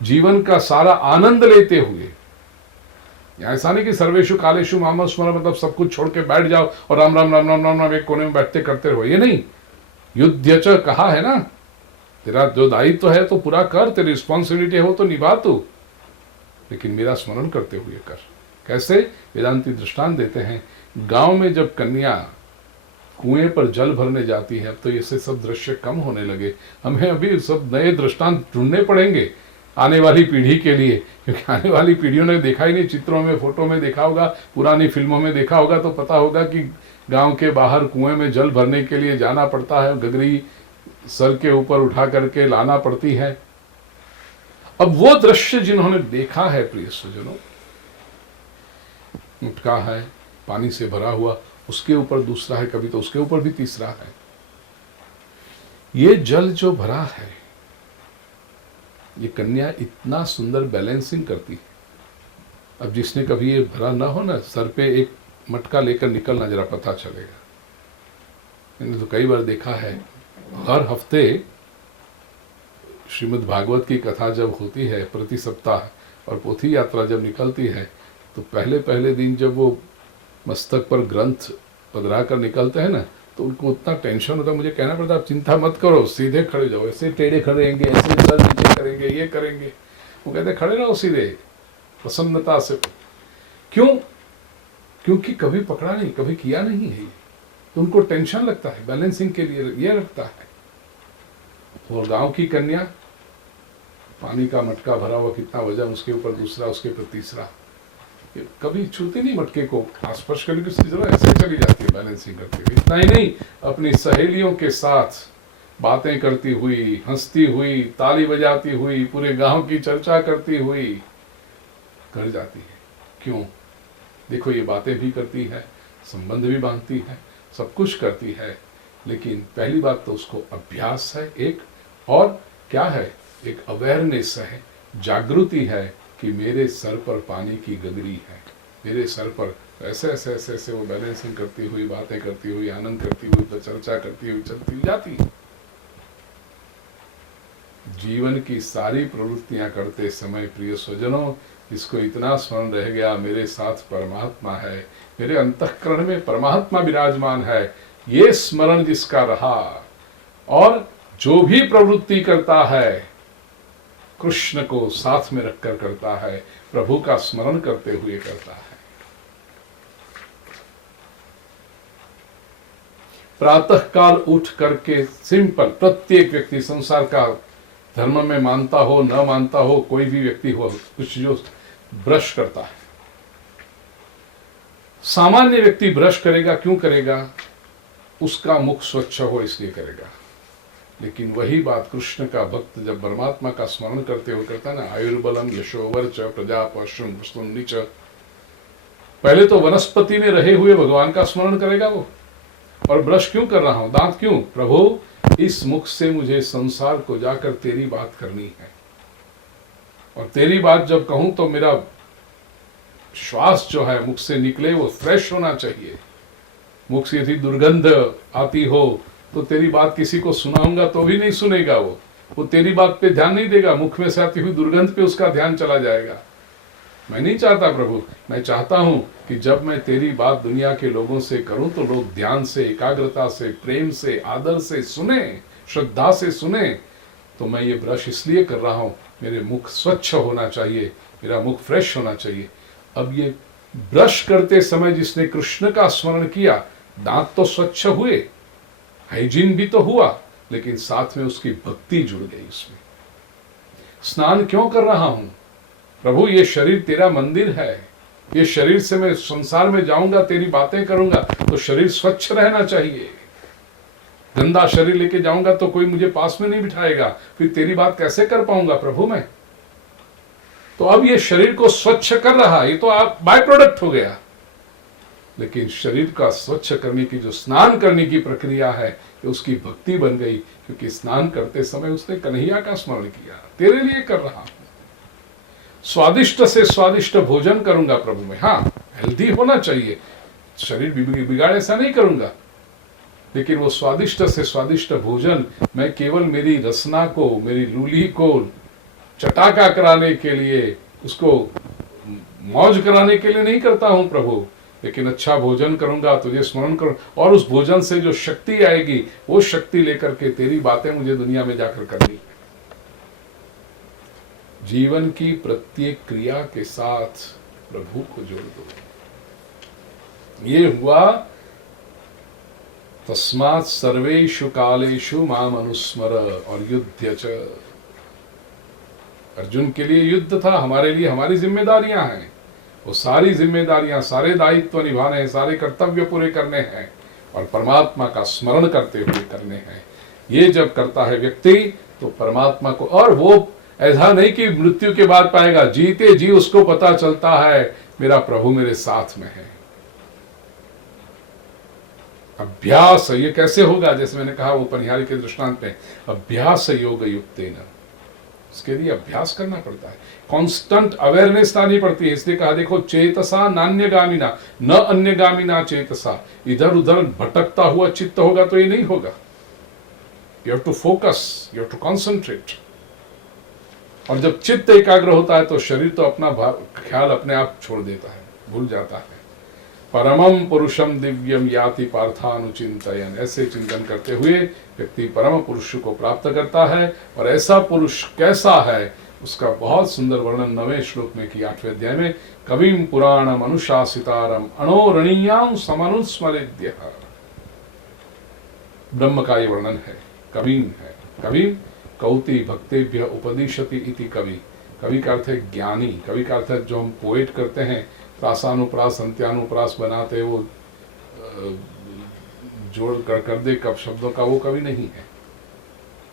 जीवन का सारा आनंद लेते हुए। ऐसा नहीं कि सर्वेषु कालेषु माम अनुस्मर मतलब सब कुछ छोड़ के बैठ जाओ और राम राम राम राम राम राम एक कोने में बैठते करते रहो, ये नहीं। युध्य च कहा है ना, तेरा जो दायित्व है तो पूरा कर, तेरी रिस्पॉन्सिबिलिटी हो तो निभा तू, लेकिन मेरा स्मरण करते हुए कर। कैसे? वेदांती दृष्टांत देते हैं। गांव में जब कन्या कुएं पर जल भरने जाती है, अब तो ऐसे सब दृश्य कम होने लगे, हमें अभी सब नए दृष्टांत ढूंढने पड़ेंगे आने वाली पीढ़ी के लिए, क्योंकि आने वाली पीढ़ियों ने देखा ही नहीं, चित्रों में, फोटो में देखा होगा, पुरानी फिल्मों में देखा होगा, तो पता होगा कि गांव के बाहर कुएं में जल भरने के लिए जाना पड़ता है, गगरी सर के ऊपर उठा करके लाना पड़ती है। अब वो दृश्य जिन्होंने देखा है प्रिय स्वजनों, मटका है पानी से भरा हुआ, उसके ऊपर दूसरा है, कभी तो उसके ऊपर भी तीसरा है। ये जल जो भरा है, ये कन्या इतना सुंदर बैलेंसिंग करती है। अब जिसने कभी ये भरा ना हो ना, सर पे एक मटका लेकर निकलना, जरा पता चलेगा। मैंने तो कई बार देखा है, हर हफ्ते श्रीमद् भागवत की कथा जब होती है प्रति सप्ताह, और पोथी यात्रा जब निकलती है, तो पहले दिन जब वो मस्तक पर ग्रंथ पधरा कर निकलते हैं ना, तो उनको उतना टेंशन होता है। मुझे कहना पड़ता है आप चिंता मत करो, सीधे खड़े जाओ, ऐसे टेढ़े खड़े रहेंगे, ऐसे सर नीचे करेंगे, ये करेंगे। वो कहते खड़े रहो सीधे, प्रसन्नता से। क्यों? क्योंकि कभी पकड़ा नहीं, कभी किया नहीं है, तो उनको टेंशन लगता है, बैलेंसिंग के लिए ये लगता है। और गांव की कन्या पानी का मटका भरा हुआ कितना वजन, उसके ऊपर दूसरा, उसके ऊपर तीसरा, ये कभी छूती नहीं मटके को, स्पर्श करने की उसकी जरूरत, ऐसे चली जाती है बैलेंसिंग करते हुए। इतना ही नहीं, अपनी सहेलियों के साथ बातें करती हुई, हंसती हुई, ताली बजाती हुई, पूरे गांव की चर्चा करती हुई घर जाती है। क्यों? देखो, ये बातें भी करती है, संबंध भी बांधती है, सब कुछ करती है, लेकिन पहली बात तो उसको अभ्यास है एक, और क्या है, एक अवेयरनेस है, जागृति है कि मेरे सर पर पानी की गगरी है, मेरे सर पर ऐसे ऐसे ऐसे ऐसे वो बैलेंसिंग करती हुई, बातें करती हुई, आनंद करती हुई, चर्चा करती हुई चलती जाती है। जीवन की सारी प्रवृत्तियां करते समय प्रिय स्वजनों, इसको इतना स्मरण रह गया, मेरे साथ परमात्मा है, मेरे अंतःकरण में परमात्मा विराजमान है, ये स्मरण जिसका रहा, और जो भी प्रवृत्ति करता है कृष्ण को साथ में रखकर करता है, प्रभु का स्मरण करते हुए करता है। प्रातः काल उठ करके सिंपल, प्रत्येक व्यक्ति संसार का धर्म में मानता हो न मानता हो, कोई भी व्यक्ति हो, कुछ जो ब्रश करता है, सामान्य व्यक्ति ब्रश करेगा, क्यों करेगा? उसका मुख स्वच्छ हो इसलिए करेगा। लेकिन वही बात कृष्ण का भक्त जब परमात्मा का स्मरण करते हुए करता है ना, आयुर्बलम यशोवर च प्रजा पशुम नीच, पहले तो वनस्पति में रहे हुए भगवान का स्मरण करेगा वो। और ब्रश क्यों कर रहा हूं, दांत क्यों? प्रभु, इस मुख से मुझे संसार को जाकर तेरी बात करनी है, और तेरी बात जब कहूं तो मेरा श्वास जो है मुख से निकले वो फ्रेश होना चाहिए। मुख से यदि दुर्गंध आती हो तो तेरी बात किसी को सुनाऊंगा तो भी नहीं सुनेगा, वो तेरी बात पे ध्यान नहीं देगा, मुख में से आती हुई दुर्गंध पे उसका ध्यान चला जाएगा। मैं नहीं चाहता प्रभु, मैं चाहता हूं कि जब मैं तेरी बात दुनिया के लोगों से करूं तो लोग ध्यान से, एकाग्रता से, प्रेम से, आदर से सुने, श्रद्धा से सुने। तो मैं ये ब्रश इसलिए कर रहा हूं, मेरे मुख स्वच्छ होना चाहिए, मेरा मुख फ्रेश होना चाहिए। अब ये ब्रश करते समय जिसने कृष्ण का स्मरण किया, दांत तो स्वच्छ हुए, हाइजीन भी तो हुआ, लेकिन साथ में उसकी भक्ति जुड़ गई उसमें। स्नान क्यों कर रहा हूं? प्रभु, ये शरीर तेरा मंदिर है, ये शरीर से मैं संसार में जाऊंगा, तेरी बातें करूंगा, तो शरीर स्वच्छ रहना चाहिए। गंदा शरीर लेके जाऊंगा तो कोई मुझे पास में नहीं बिठाएगा, फिर तेरी बात कैसे कर पाऊंगा प्रभु मैं? तो अब ये शरीर को स्वच्छ कर रहा, ये तो आप बाय प्रोडक्ट हो गया। लेकिन शरीर का स्वच्छ करने की जो स्नान करने की प्रक्रिया है, ये उसकी भक्ति बन गई, क्योंकि स्नान करते समय उसने कन्हैया का स्मरण किया, तेरे लिए कर रहा हूं। स्वादिष्ट से स्वादिष्ट भोजन करूंगा प्रभु मैं, हाँ हेल्दी होना चाहिए, शरीर बिगाड़ ऐसा नहीं करूंगा, लेकिन वो स्वादिष्ट से स्वादिष्ट भोजन मैं केवल मेरी रसना को, मेरी लूली को चटाका कराने के लिए, उसको मौज कराने के लिए नहीं करता हूं प्रभु, लेकिन अच्छा भोजन करूंगा, तुझे स्मरण करूं, और उस भोजन से जो शक्ति आएगी, वो शक्ति लेकर के तेरी बातें मुझे दुनिया में जाकर करनी है। जीवन की प्रत्येक क्रिया के साथ प्रभु को जोड़ दो। ये हुआ तस्मात् सर्वेषु कालेषु माम अनुस्मर, और युद्ध च। अर्जुन के लिए युद्ध था, हमारे लिए हमारी जिम्मेदारियां हैं, वो सारी जिम्मेदारियां, सारे दायित्व निभाने हैं, सारे कर्तव्य पूरे करने हैं, और परमात्मा का स्मरण करते हुए करने हैं। ये जब करता है व्यक्ति तो परमात्मा को, और वो ऐसा नहीं कि मृत्यु के बाद पाएगा, जीते जी उसको पता चलता है मेरा प्रभु मेरे साथ में है। अभ्यास, ये कैसे होगा? जैसे मैंने कहा वो पनिहारी के दृष्टांत में, अभ्यास योग युक्तेन, उसके लिए अभ्यास करना पड़ता है, कांस्टेंट अवेयरनेस लानी पड़ती है। इसलिए कहा देखो, चेतसा नान्यगामिना न अन्यगामिना चेतसा, इधर उधर भटकता हुआ चित्त होगा तो ये नहीं होगा। You have to focus, you have to concentrate. और जब चित्त एकाग्र होता है तो शरीर तो अपना ख्याल अपने आप छोड़ देता है, भूल जाता है। परमम पुरुषम दिव्यम याति पार्थानुचिंतयन, ऐसे चिंतन करते हुए व्यक्ति परम पुरुष को प्राप्त करता है। और ऐसा पुरुष कैसा है, उसका बहुत सुंदर वर्णन 9वें श्लोक में किया, 8वें अध्याय में। कविम पुराणम अनुशासितारम अणोरणीयाम समनुस्मरेद्यः, ब्रह्म का ये वर्णन है। कविम है, कविम कौति भक्तेभ्य उपदिशति इति कवि। कवि का अर्थ है ज्ञानी। कवि का अर्थ है जो हम पोएट करते हैं, प्रासानुप्रास अंत्यानुप्रास बनाते, वो जोड़ कर दे कब शब्दों का, वो कवि नहीं है।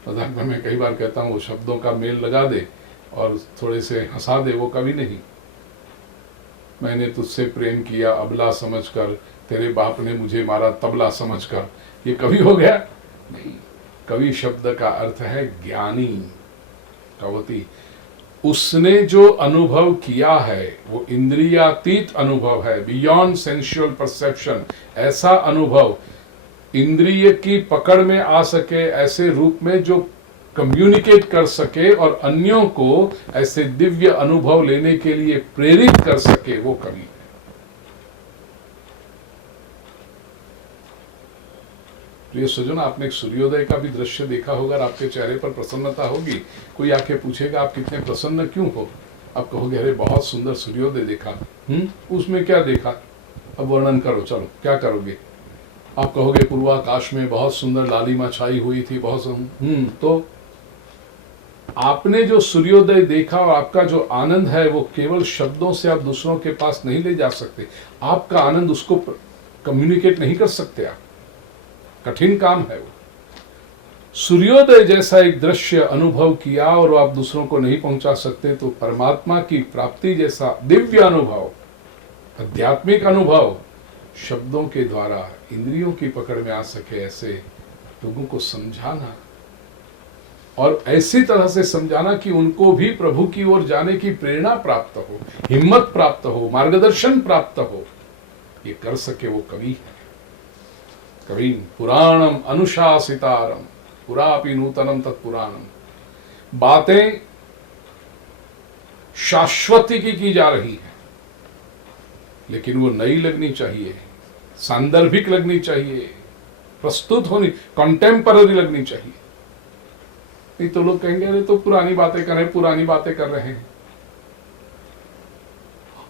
मजाक में मैं कई बार कहता हूँ वो शब्दों का मेल लगा दे और थोड़े से हंसा दे, वो कवि नहीं। मैंने तुझसे प्रेम किया अबला समझकर, तेरे बाप ने मुझे मारा तबला समझकर, ये कवि हो गया? नहीं। कवि शब्द का अर्थ है ज्ञानी। कवति, उसने जो अनुभव किया है वो इंद्रियातीत अनुभव है, बियॉन्ड सेंसुअल परसेप्शन। ऐसा अनुभव इंद्रिय की पकड़ में आ सके, ऐसे रूप में जो कम्युनिकेट कर सके और अन्यों को ऐसे दिव्य अनुभव लेने के लिए प्रेरित कर सके, वो कवि है। प्रिय सज्जन, आपने एक सूर्योदय का भी दृश्य देखा होगा और आपके चेहरे पर प्रसन्नता होगी। कोई आके पूछेगा आप कितने प्रसन्न क्यों हो, आप कहोगे अरे बहुत सुंदर सूर्योदय देखा। उसमें क्या देखा? अब वर्णन करो, चलो क्या करोगे? आप कहोगे पूर्वाकाश में बहुत सुंदर लालिमा छाई हुई थी, बहुत तो आपने जो सूर्योदय देखा और आपका जो आनंद है वो केवल शब्दों से आप दूसरों के पास नहीं ले जा सकते। आपका आनंद उसको कम्युनिकेट नहीं कर सकते आप, कठिन काम है वो। सूर्योदय जैसा एक दृश्य अनुभव किया और आप दूसरों को नहीं पहुंचा सकते, तो परमात्मा की प्राप्ति जैसा दिव्य अनुभव, आध्यात्मिक अनुभव शब्दों के द्वारा इंद्रियों की पकड़ में आ सके, ऐसे लोगों को समझाना और ऐसी तरह से समझाना कि उनको भी प्रभु की ओर जाने की प्रेरणा प्राप्त हो, हिम्मत प्राप्त हो, मार्गदर्शन प्राप्त हो, ये कर सके वो कवि है। कवि पुराणम अनुशासितारम पुरापि नूतनम तत्पुराणम। बातें शाश्वती की जा रही है, लेकिन वो नई लगनी चाहिए, सांदर्भिक लगनी चाहिए, प्रस्तुत होनी, कॉन्टेम्पररी लगनी चाहिए। नहीं तो लोग कहेंगे अरे तो पुरानी बातें कर रहे हैं, पुरानी बातें कर रहे हैं।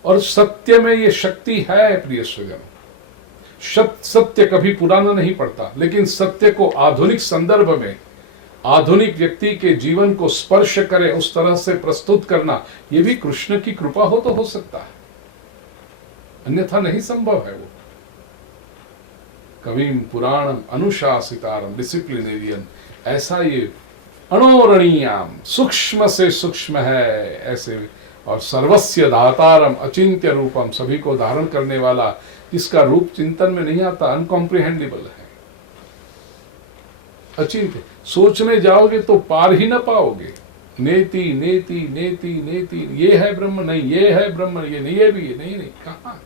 और सत्य में ये शक्ति है प्रिय स्वजन। सत्य कभी पुराना नहीं पड़ता, लेकिन सत्य को आधुनिक संदर्भ में, आधुनिक व्यक्ति के जीवन को स्पर्श करे उस तरह से प्रस्तुत करना, ये भी कृष्ण की कृपा हो तो हो सकता है, अन्यथा नहीं संभव है वो। कविम पुराणम अनुशासितारम, डिसिप्लिनेरियन, ऐसा ये अणोरणीयाम, सूक्ष्म से सूक्ष्म है ऐसे, और सर्वस्य दातारम अचिंत्य रूपम, सभी को धारण करने वाला, जिसका रूप चिंतन में नहीं आता, अनकॉम्प्रिहेंडेबल है, अचिंत्य। सोचने जाओगे तो पार ही ना पाओगे। नेति नेति नेति नेति, ये है ब्रह्म, नहीं ये है ब्रह्म, ये नहीं, ये भी ये नहीं, कहां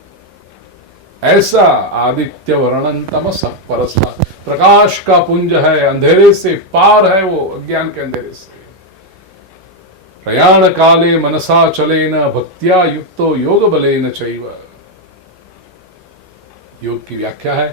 ऐसा। आदित्य वर्णन तमसः परस्ता, प्रकाश का पुंज है, अंधेरे से पार है वो, अज्ञान के अंधेरे से। प्रयाण काले मनसा चलेन भक्त्या युक्तो योग बलेन चैव। योग की व्याख्या है,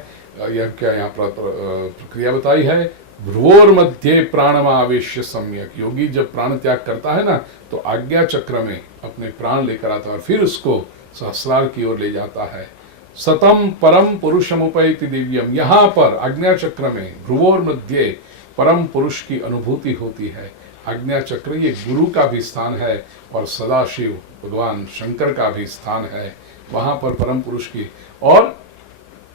यह क्या यहाँ प्रक्रिया बताई है, भ्रुवोर मध्य प्राणमावेश्य सम्यक। योगी जब प्राण त्याग करता है ना, तो आज्ञा चक्र में अपने प्राण लेकर आता है और फिर उसको सहस्रार की ओर ले जाता है। सतम परम पुरुषमुपैति दिव्यम, यहाँ पर आज्ञा चक्र में भ्रुवोर मध्य परम पुरुष की अनुभूति होती है। आज्ञा चक्र ये गुरु का भी स्थान है और सदाशिव भगवान शंकर का भी स्थान है, वहां पर परम पुरुष की। और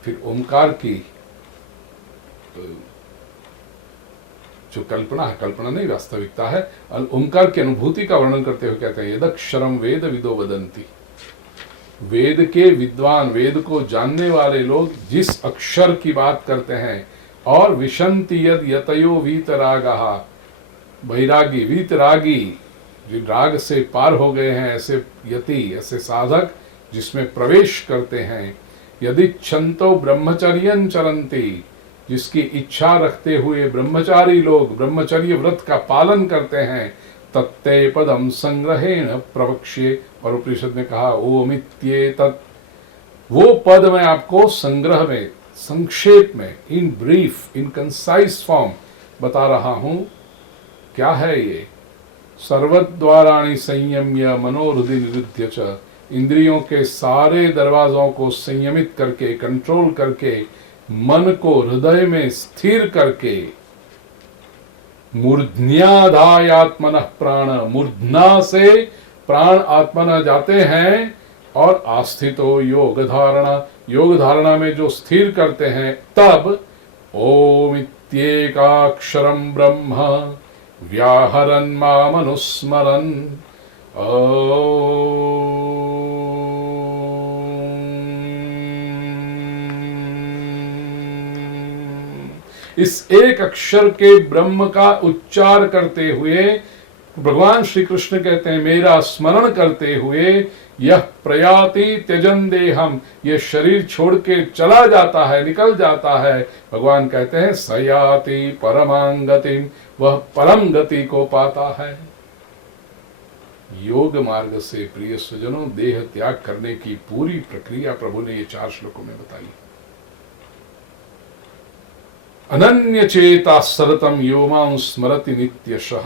फिर ओंकार की जो कल्पना है, कल्पना नहीं वास्तविकता है, ओंकार की अनुभूति का वर्णन करते हुए कहते हैं यदक्षरम वेद विदो वदंती। वेद के विद्वान, वेद को जानने वाले लोग जिस अक्षर की बात करते हैं, और विशंति यद यतयो वीतरागः, वैरागी वीतरागी, जो राग से पार हो गए हैं, ऐसे यति, ऐसे साधक जिसमें प्रवेश करते हैं। यदि छंतो ब्रह्मचर्यं चरन्ति, जिसकी इच्छा रखते हुए ब्रह्मचारी लोग ब्रह्मचर्य व्रत का पालन करते हैं, तत्ते पदम संग्रहेण प्रवक्ष्ये। और उपनिषद ने कहा ओमित्येतत्, वो पद मैं आपको संग्रह में, संक्षेप में, in brief, in concise form बता रहा हूं। क्या है ये? सर्वद्वाराणि संयम्य मनोहृदि निरुध्य च, इंद्रियों के सारे दरवाजों को संयमित करके, कंट्रोल करके, मन को हृदय में स्थिर करके, मूर्ध्न्याधायात्मनः प्राण, मूर्धना से प्राण आत्मना जाते हैं और आस्थितो योग धारणा, योग धारणा में जो स्थिर करते हैं तब ओम इत्येकाक्षरं ब्रह्म व्याहरन् मामनुस्मरन्। इस एक अक्षर के ब्रह्म का उच्चार करते हुए भगवान श्री कृष्ण कहते हैं मेरा स्मरण करते हुए यह प्रयाति त्यजन देहम, ये शरीर छोड़ के चला जाता है, निकल जाता है। भगवान कहते हैं सयाति परमांगतिम, वह परम गति को पाता है। योग मार्ग से प्रिय स्वजनों देह त्याग करने की पूरी प्रक्रिया प्रभु ने ये 4 श्लोकों में बताई। अनन्य चेता सरतम यो मां स्मरति नित्यशः,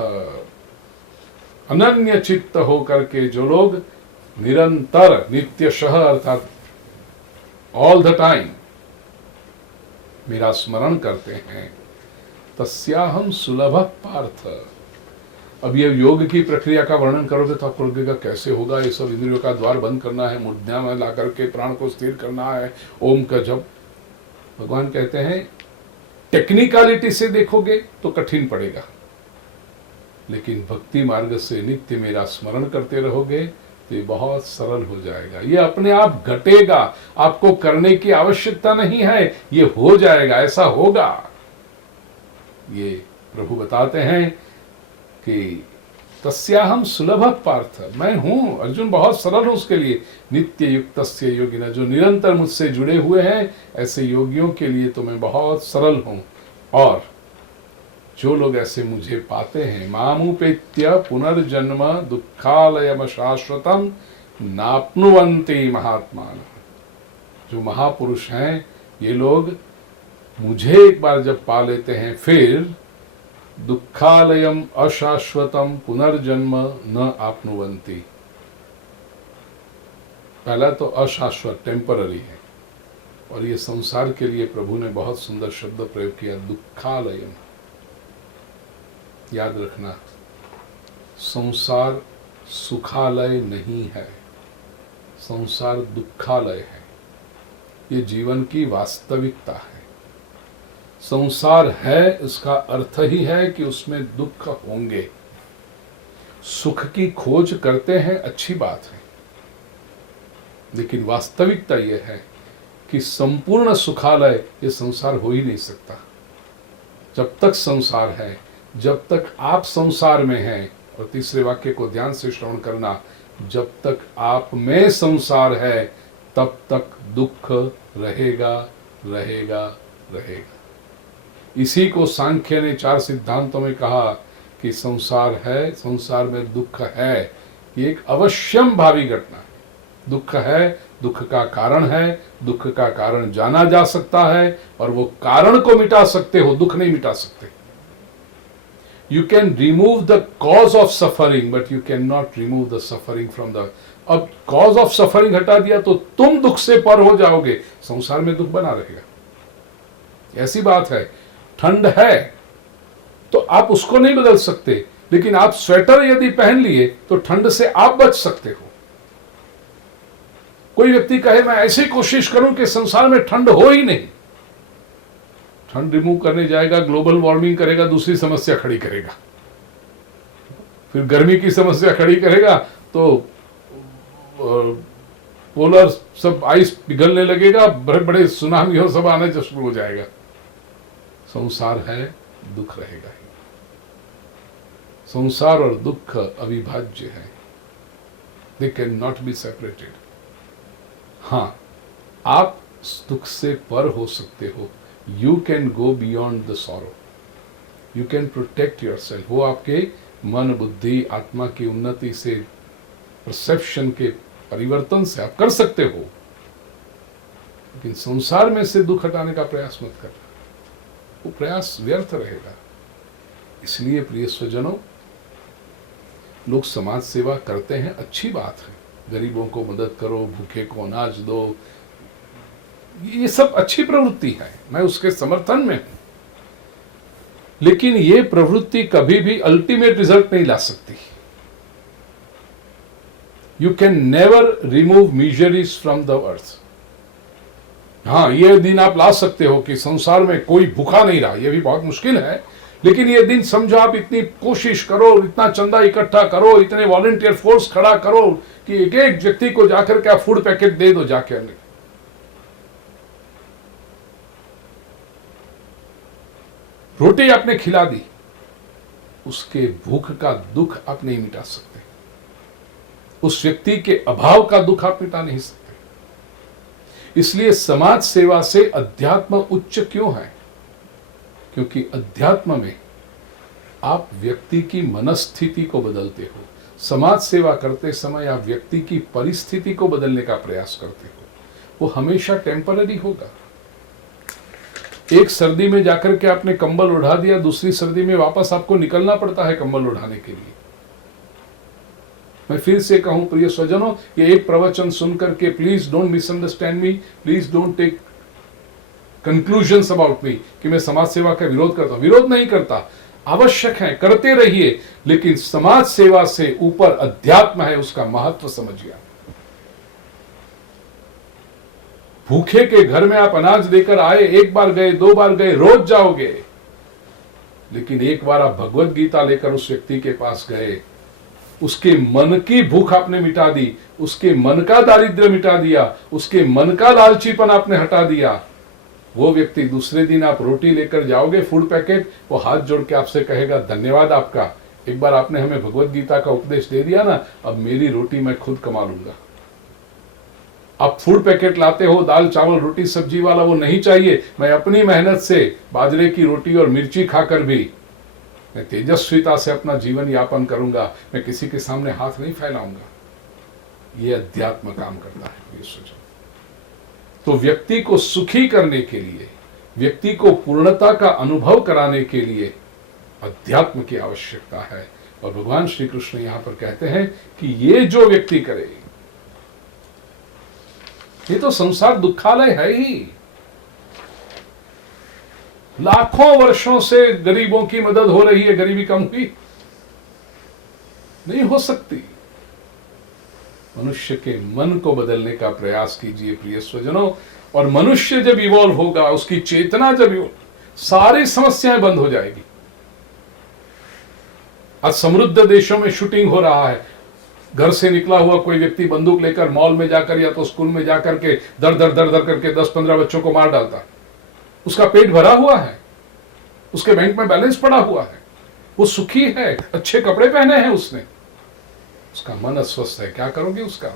अनन्य चित्त होकर के जो लोग निरंतर नित्यशः अर्थात ऑल द टाइम मेरा स्मरण करते हैं, तस्याहम सुलभ पार्थ। अब ये योग की प्रक्रिया का वर्णन करोगे तो आपको लगेगा कैसे होगा, ये सब इंद्रियों का द्वार बंद करना है, मूर्धन्या में ला करके प्राण को स्थिर करना है, ओम का जप। भगवान कहते हैं टेक्निकलिटी से देखोगे तो कठिन पड़ेगा, लेकिन भक्ति मार्ग से नित्य मेरा स्मरण करते रहोगे तो ये बहुत सरल हो जाएगा। ये अपने आप घटेगा, आपको करने की आवश्यकता नहीं है, ये हो जाएगा, ऐसा होगा। ये प्रभु बताते हैं कि तस्याहम सुलभ पार्थ, मैं हूं अर्जुन, बहुत सरल हूं उसके लिए। नित्य युक्तस्य योगिना, जो निरंतर मुझसे जुड़े हुए हैं ऐसे योगियों के लिए तो मैं बहुत सरल हूं। और जो लोग ऐसे मुझे पाते हैं, मामुपेत्य पुनर्जन्म दुःखालयम शाश्वतम नाप्नुवन्ति महात्मान, जो महापुरुष हैं ये लोग मुझे एक बार जब पा लेते हैं फिर दुःखालयम अशाश्वतम पुनर्जन्म न आपनुवन्ति। पहला तो अशाश्वत टेम्पररी है, और ये संसार के लिए प्रभु ने बहुत सुंदर शब्द प्रयोग किया दुःखालयम। याद रखना, संसार सुखालय नहीं है, संसार दुखालय है। ये जीवन की वास्तविकता है। संसार है इसका अर्थ ही है कि उसमें दुख होंगे। सुख की खोज करते हैं, अच्छी बात है, लेकिन वास्तविकता यह है कि संपूर्ण सुखालय ये संसार हो ही नहीं सकता। जब तक संसार है, जब तक आप संसार में हैं, और तीसरे वाक्य को ध्यान से श्रवण करना, जब तक आप में संसार है तब तक दुख रहेगा रहेगा रहेगा। इसी को सांख्य ने 4 सिद्धांतों में कहा कि संसार है, संसार में दुख है, ये एक अवश्यम भावी घटना है। दुख है, दुख का कारण है, दुख का कारण जाना जा सकता है, और वो कारण को मिटा सकते हो, दुख नहीं मिटा सकते। You can remove the cause of suffering, but you cannot remove the suffering from the। अब cause of suffering हटा दिया तो तुम दुख से पर हो जाओगे, संसार में दुख बना रहेगा। ऐसी बात है, ठंड है तो आप उसको नहीं बदल सकते, लेकिन आप स्वेटर यदि पहन लिए तो ठंड से आप बच सकते हो। कोई व्यक्ति कहे मैं ऐसी कोशिश करूं कि संसार में ठंड हो ही नहीं, ठंड रिमूव करने जाएगा, ग्लोबल वार्मिंग करेगा, दूसरी समस्या खड़ी करेगा, फिर गर्मी की समस्या खड़ी करेगा, तो पोलर सब आइस पिघलने लगेगा, बड़े बड़े सुनामी हो, सब आने शुरू हो जाएगा। संसार है, दुख रहेगा ही। संसार और दुख अविभाज्य है, they can not be separated. हाँ, आप दुख से पर हो सकते हो, you can go beyond the sorrow, you can protect your self. वो आपके मन, बुद्धि, आत्मा की उन्नति से, परसेप्शन के परिवर्तन से आप कर सकते हो, लेकिन संसार में से दुख हटाने का प्रयास मत करना, वो प्रयास व्यर्थ रहेगा। इसलिए प्रिय स्वजनों, लोग समाज सेवा करते हैं, अच्छी बात है, गरीबों को मदद करो, भूखे को अनाज दो, ये सब अच्छी प्रवृत्ति है, मैं उसके समर्थन में हूं। लेकिन ये प्रवृत्ति कभी भी अल्टीमेट रिजल्ट नहीं ला सकती। You can never remove miseries from the earth. हाँ, ये दिन आप ला सकते हो कि संसार में कोई भूखा नहीं रहा, ये भी बहुत मुश्किल है, लेकिन ये दिन समझो आप इतनी कोशिश करो, इतना चंदा इकट्ठा करो, इतने वॉलंटियर फोर्स खड़ा करो कि एक एक व्यक्ति को जाकर के आप फूड पैकेट दे दो जाके। रोटी आपने खिला दी, उसके भूख का दुख आप नहीं मिटा सकते, उस व्यक्ति के अभाव का दुख आप मिटा नहीं सकते। इसलिए समाज सेवा से अध्यात्म उच्च क्यों है? क्योंकि अध्यात्म में आप व्यक्ति की मनस्थिति को बदलते हो। समाज सेवा करते समय आप व्यक्ति की परिस्थिति को बदलने का प्रयास करते हो। वो हमेशा टेम्पररी होगा। एक सर्दी में जाकर के आपने कंबल उड़ा दिया, दूसरी सर्दी में वापस आपको निकलना पड़ता है कंबल उड़ाने के लिए। मैं फिर से कहूं प्रिय स्वजनों, ये एक प्रवचन सुनकर के please don't misunderstand me, please don't take conclusions about me कि मैं समाज सेवा का विरोध करता हूं। विरोध नहीं करता, आवश्यक है, करते रहिए, लेकिन समाज सेवा से ऊपर अध्यात्म है, उसका महत्व समझिए। भूखे के घर में आप अनाज लेकर आए, एक बार गए, दो बार गए, रोज जाओगे, लेकिन एक बार आप भगवत गीता लेकर उस व्यक्ति के पास गए, उसके मन की भूख आपने मिटा दी, उसके मन का दारिद्र्य मिटा दिया, उसके मन का लालचीपन आपने हटा दिया, वो व्यक्ति दूसरे दिन आप रोटी लेकर जाओगे, फूड पैकेट, वो हाथ जोड़ के आपसे कहेगा धन्यवाद आपका, एक बार आपने हमें भगवत गीता का उपदेश दे दिया ना, अब मेरी रोटी मैं खुद कमा लूंगा। आप फूड पैकेट लाते हो, दाल चावल रोटी सब्जी वाला वो नहीं चाहिए, मैं अपनी मेहनत से बाजरे की रोटी और मिर्ची खाकर भी मैं तेजस्विता से अपना जीवन यापन करूंगा, मैं किसी के सामने हाथ नहीं फैलाऊंगा। ये अध्यात्म काम करता है। ये सोचो, तो व्यक्ति को सुखी करने के लिए, व्यक्ति को पूर्णता का अनुभव कराने के लिए अध्यात्म की आवश्यकता है। और भगवान श्री कृष्ण यहां पर कहते हैं कि ये जो व्यक्ति करे, ये तो संसार दुखालय है ही। लाखों वर्षों से गरीबों की मदद हो रही है, गरीबी कम हुई नहीं हो सकती। मनुष्य के मन को बदलने का प्रयास कीजिए प्रिय स्वजनों, और मनुष्य जब इवॉल्व होगा, उसकी चेतना जब इवॉल्व, सारी समस्याएं बंद हो जाएगी। आज समृद्ध देशों में शूटिंग हो रहा है, घर से निकला हुआ कोई व्यक्ति बंदूक लेकर मॉल में जाकर या तो स्कूल में जाकर के दर दर दर दर करके 10-15 बच्चों को मार डालता है। उसका पेट भरा हुआ है, उसके बैंक में बैलेंस पड़ा हुआ है, वो सुखी है, अच्छे कपड़े पहने हैं उसने, उसका मन अस्वस्थ है, क्या करोगे उसका?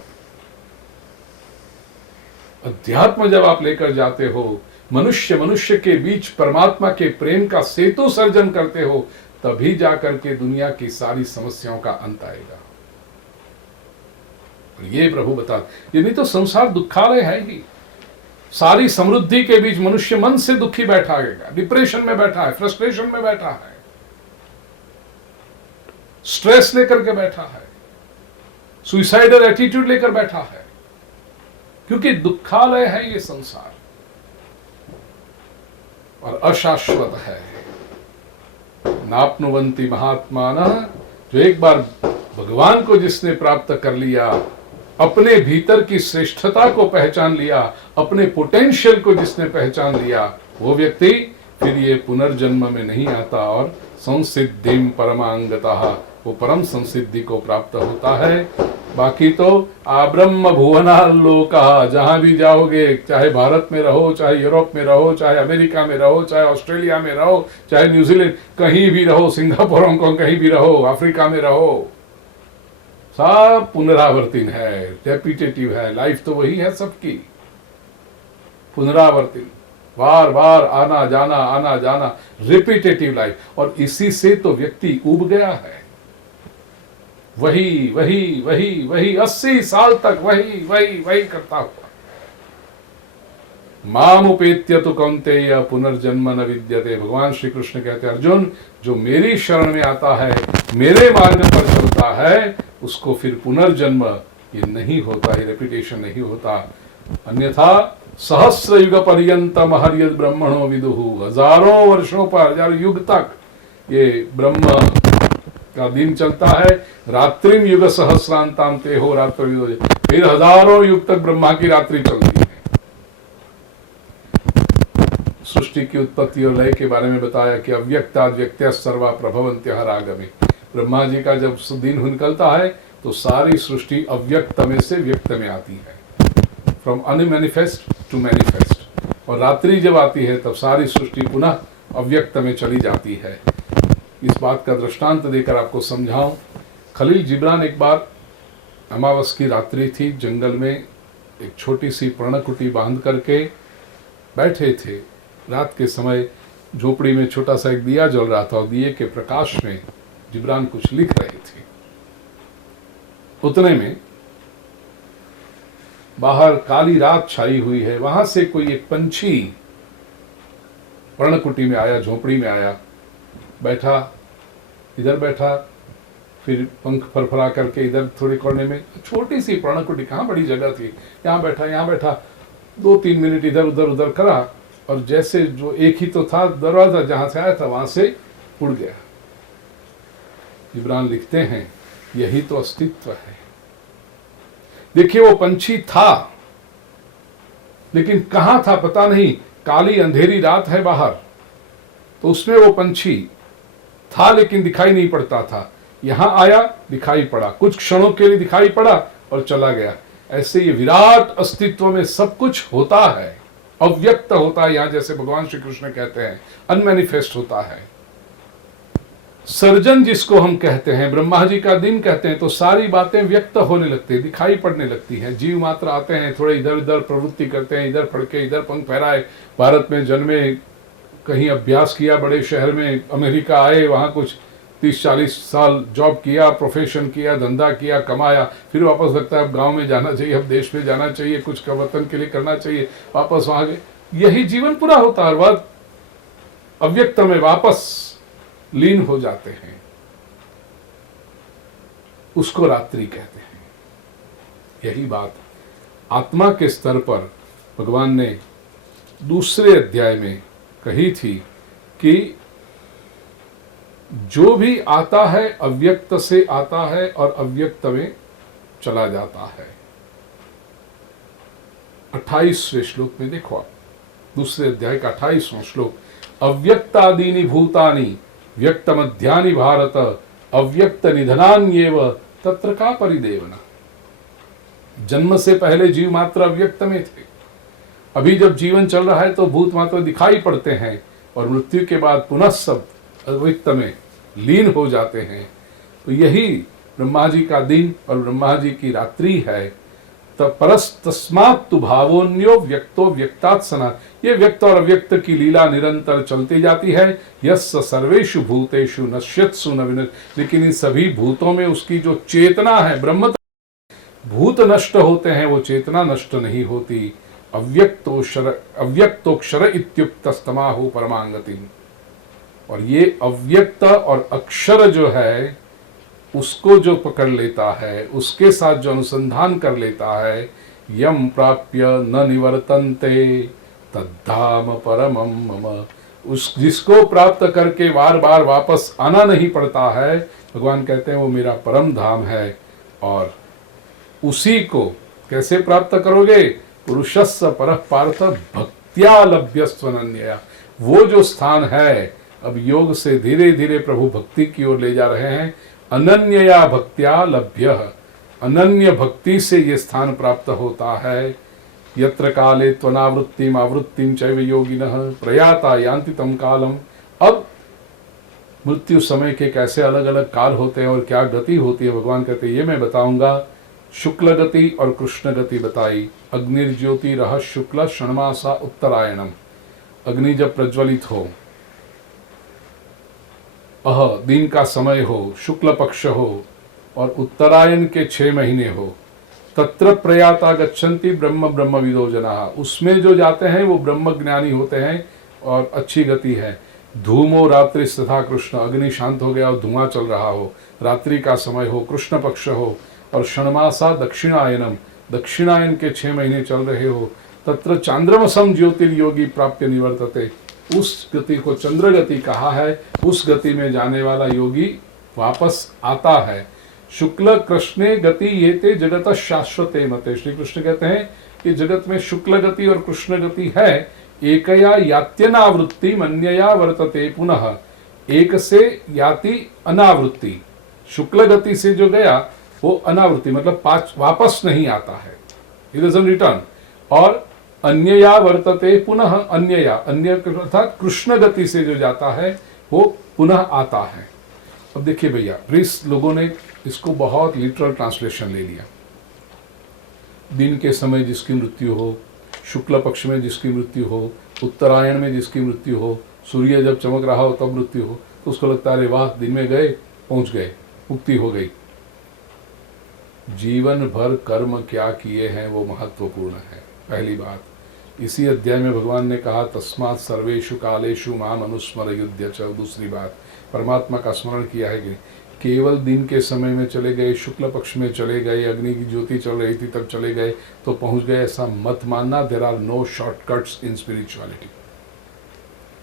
अध्यात्म जब आप लेकर जाते हो, मनुष्य मनुष्य के बीच परमात्मा के प्रेम का सेतु सर्जन करते हो, तभी जाकर के दुनिया की सारी समस्याओं का अंत आएगा। और ये प्रभु बता, ये नहीं तो संसार दुखालय है ही। सारी समृद्धि के बीच मनुष्य मन से दुखी बैठा है, डिप्रेशन में बैठा है, फ्रस्ट्रेशन में बैठा है, स्ट्रेस लेकर के बैठा है, सुइसाइडल एटीट्यूड लेकर बैठा है, क्योंकि दुखालय है ये संसार और अशाश्वत है। नाप्नुवन्ति महात्मानः, जो एक बार भगवान को जिसने प्राप्त कर लिया, अपने भीतर की श्रेष्ठता को पहचान लिया, अपने पोटेंशियल को जिसने पहचान लिया, वो व्यक्ति फिर ये पुनर्जन्म में नहीं आता और संसिद्धिम परमांगतः, वो परम संसिद्धि को प्राप्त होता है। बाकी तो आब्रह्म भुवनालोकः, जहां भी जाओगे, चाहे भारत में रहो, चाहे यूरोप में रहो, चाहे अमेरिका में रहो, चाहे ऑस्ट्रेलिया में रहो, चाहे न्यूजीलैंड, कहीं भी रहो, सिंगापुर हांगकांग कहीं भी रहो, अफ्रीका में रहो, सब पुनरावर्तिन है, रेपिटेटिव है। लाइफ तो वही है सबकी, पुनरावर्तिन, बार बार आना जाना, रिपीटेटिव लाइफ। और इसी से तो व्यक्ति उब गया है, वही वही वही वही 80 साल तक वही वही वही करता हुआ। माम उपेत्य तो कौन्तेय पुनर्जन्म न विद्यते। भगवान श्री कृष्ण कहते हैं, अर्जुन, जो मेरी शरण में आता है, मेरे मार्ग पर चलता है, उसको फिर पुनर्जन्म ये नहीं होता, ये रेपिटेशन नहीं होता। अन्यथा सहस्र युग पर्यंतम हर्यद ब्रह्मणो विदुहु, हजारों वर्षों पर, हजार युग तक ये ब्रह्म का दिन चलता है, रात्रिम युग सहस्रांताम ते हो रात्रि विदो, फिर हजारों युग तक ब्रह्मा की रात्रि चलती है। सृष्टि की उत्पत्ति और लय के बारे में बताया कि अव्यक्ताद व्यक्त्या सर्वा प्रभवन्त्य हर आगमे। ब्रह्मा जी का जब दिन निकलता है तो सारी सृष्टि अव्यक्त में से व्यक्त में आती है, फ्रॉम अनमैनिफेस्ट टू मैनिफेस्ट। और रात्रि जब आती है तब सारी सृष्टि पुनः अव्यक्त में चली जाती है। इस बात का दृष्टांत देकर आपको समझाऊं। खलील जिब्रान एक बार अमावस की रात्रि थी, जंगल में एक छोटी सी पर्णकुटी बांध करके बैठे थे। रात के समय झोपड़ी में छोटा सा एक दिया जल रहा था और दिए के प्रकाश में जिब्रान कुछ लिख रहे थे। उतने में बाहर काली रात छाई हुई है, वहां से कोई एक पंछी पर्णकुटी में आया, झोपड़ी में आया, बैठा, इधर बैठा, फिर पंख फरफरा करके इधर थोड़े कोने में, छोटी सी पर्णकुटी, कहाँ बड़ी जगह थी, यहाँ बैठा 2-3 मिनट इधर उधर करा और जैसे जो एक ही तो था दरवाजा जहां से आया था वहां से उड़ गया। जिब्रान लिखते हैं यही तो अस्तित्व है। देखिए वो पंछी था लेकिन कहां था पता नहीं, काली अंधेरी रात है बाहर, तो उसमें वो पंछी था लेकिन दिखाई नहीं पड़ता था। यहां आया, दिखाई पड़ा, कुछ क्षणों के लिए दिखाई पड़ा और चला गया। ऐसे ये विराट अस्तित्व में सब कुछ होता है, अव्यक्त होता है। यहां जैसे भगवान श्री कृष्ण कहते हैं अनमैनिफेस्ट होता है। सर्जन जिसको हम कहते हैं, ब्रह्मा जी का दिन कहते हैं, तो सारी बातें व्यक्त होने लगती है, दिखाई पड़ने लगती हैं। जीव मात्र आते हैं, थोड़े इधर उधर प्रवृत्ति करते हैं, इधर फड़के इधर पंख फहराए, भारत में जन्मे, कहीं अभ्यास किया, बड़े शहर में अमेरिका आए, वहां कुछ 30-40 साल जॉब किया, प्रोफेशन किया, धंधा किया, कमाया, फिर वापस लगता है अब गांव में जाना चाहिए, अब देश में जाना चाहिए, कुछ वतन के लिए करना चाहिए, वापस वहां गए। यही जीवन पूरा होता है, वह अव्यक्त में वापस लीन हो जाते हैं। उसको रात्रि कहते हैं। यही बात आत्मा के स्तर पर भगवान ने दूसरे अध्याय में कही थी कि जो भी आता है अव्यक्त से आता है और अव्यक्त में चला जाता है। 28वें श्लोक में देखो आप, दूसरे अध्याय का 28वां श्लोक, अव्यक्तादीनि भूतानि व्यक्त मध्यानि भारत अव्यक्त निधनान्येव तत्र का परिदेवना। जन्म से पहले जीव मात्र अव्यक्त में थे, अभी जब जीवन चल रहा है तो भूत मात्र दिखाई पड़ते हैं और मृत्यु के बाद पुनः सब अव्यक्त में लीन हो जाते हैं। तो यही ब्रह्मा जी का दिन और ब्रह्मा जी की रात्रि है। तस्मात् तु भावोन्यो व्यक्तो व्यक्तात् सना, ये व्यक्त और अव्यक्त की लीला निरंतर चलती जाती है। यस्य सर्वेषु भूतेषु नश्यत्सु न विनश्यति, लेकिन इन सभी भूतों में उसकी जो चेतना है, ब्रह्म, भूत नष्ट होते हैं, वो चेतना नष्ट नहीं होती। अव्यक्तोक्षर इत्युक्तस्तमाहु परमांगति। और ये अव्यक्त और अक्षर जो है उसको जो पकड़ लेता है, उसके साथ जो अनुसंधान कर लेता है, यम प्राप्य न निवर्तन्ते तद्धाम परमम मम, उस जिसको प्राप्त करके बार बार वापस आना नहीं पड़ता है, भगवान कहते हैं वो मेरा परम धाम है। और उसी को कैसे प्राप्त करोगे? पुरुषस्य परः पार्थ भक्त्या लभ्यस्त्वनन्यया। वो जो स्थान है, अब योग से धीरे धीरे प्रभु भक्ति की ओर ले जा रहे हैं। अनन्यया भक्त्या लभ्यः, अनन्य भक्ति से ये स्थान प्राप्त होता है। यत्र काले त्वनावृत्तिम आवृत्तिम चैव योगिनः प्रयाता यान्ति तम कालम। अब मृत्यु समय के कैसे अलग अलग काल होते हैं और क्या गति होती है, भगवान कहते हैं ये मैं बताऊंगा। शुक्ल गति और कृष्ण गति बताई। अग्निर्ज्योति रह शुक्ल षण्मासा उत्तरायणम। अग्नि जब प्रज्वलित हो, दिन का समय हो, शुक्ल पक्ष हो और उत्तरायण के 6 महीने हो, तत्र प्रयाता गच्छन्ति ब्रह्म ब्रह्म विदो जनाः। उसमें जो जाते हैं वो ब्रह्म ज्ञानी होते हैं और अच्छी गति है। धूमो रात्रि तथा कृष्ण, अग्नि शांत हो गया और धुआं चल रहा हो, रात्रि का समय हो, कृष्ण पक्ष हो, और षण्मासा दक्षिणायनम, दक्षिणायन के 6 महीने चल रहे हो, तत्र चांद्रमसम ज्योतिर्योगी प्राप्य निवर्तते। उस गति को चंद्र गति कहा है। उस गति में जाने वाला योगी वापस आता है। शुक्ल कृष्णे गति ये ते जगत शाश्वते मते। श्री कृष्ण कहते हैं कि जगत में शुक्ल गति और कृष्ण गति है। एकया यात्यनावृत्ति अन्यया वर्तते पुनः। एक से याति अनावृत्ति, शुक्ल गति से जो गया वो अनावृत्ति मतलब वापस नहीं आता है, इट डजंट रिटर्न। और अन्यया वर्तते पुनः, अन्यया अन्य अर्थात कृष्ण गति से जो जाता है वो पुनः आता है। अब देखिए भैया, इस लोगों ने इसको बहुत लिटरल ट्रांसलेशन ले लिया। दिन के समय जिसकी मृत्यु हो, शुक्ल पक्ष में जिसकी मृत्यु हो, उत्तरायण में जिसकी मृत्यु हो, सूर्य जब चमक रहा हो तब मृत्यु हो, तो उसको लगता है अरे वाह, दिन में गए, पहुंच गए, मुक्ति हो गई। जीवन भर कर्म क्या किए हैं वो महत्वपूर्ण है, पहली बात। इसी अध्याय में भगवान ने कहा तस्मात् सर्वेषु कालेषु माम अनुस्मर युध्य च। दूसरी बात, परमात्मा का स्मरण किया है कि केवल दिन के समय में चले गए, शुक्ल पक्ष में चले गए, अग्नि की ज्योति चल रही थी तब चले गए तो पहुंच गए, ऐसा मत मानना। There are no shortcuts in spirituality.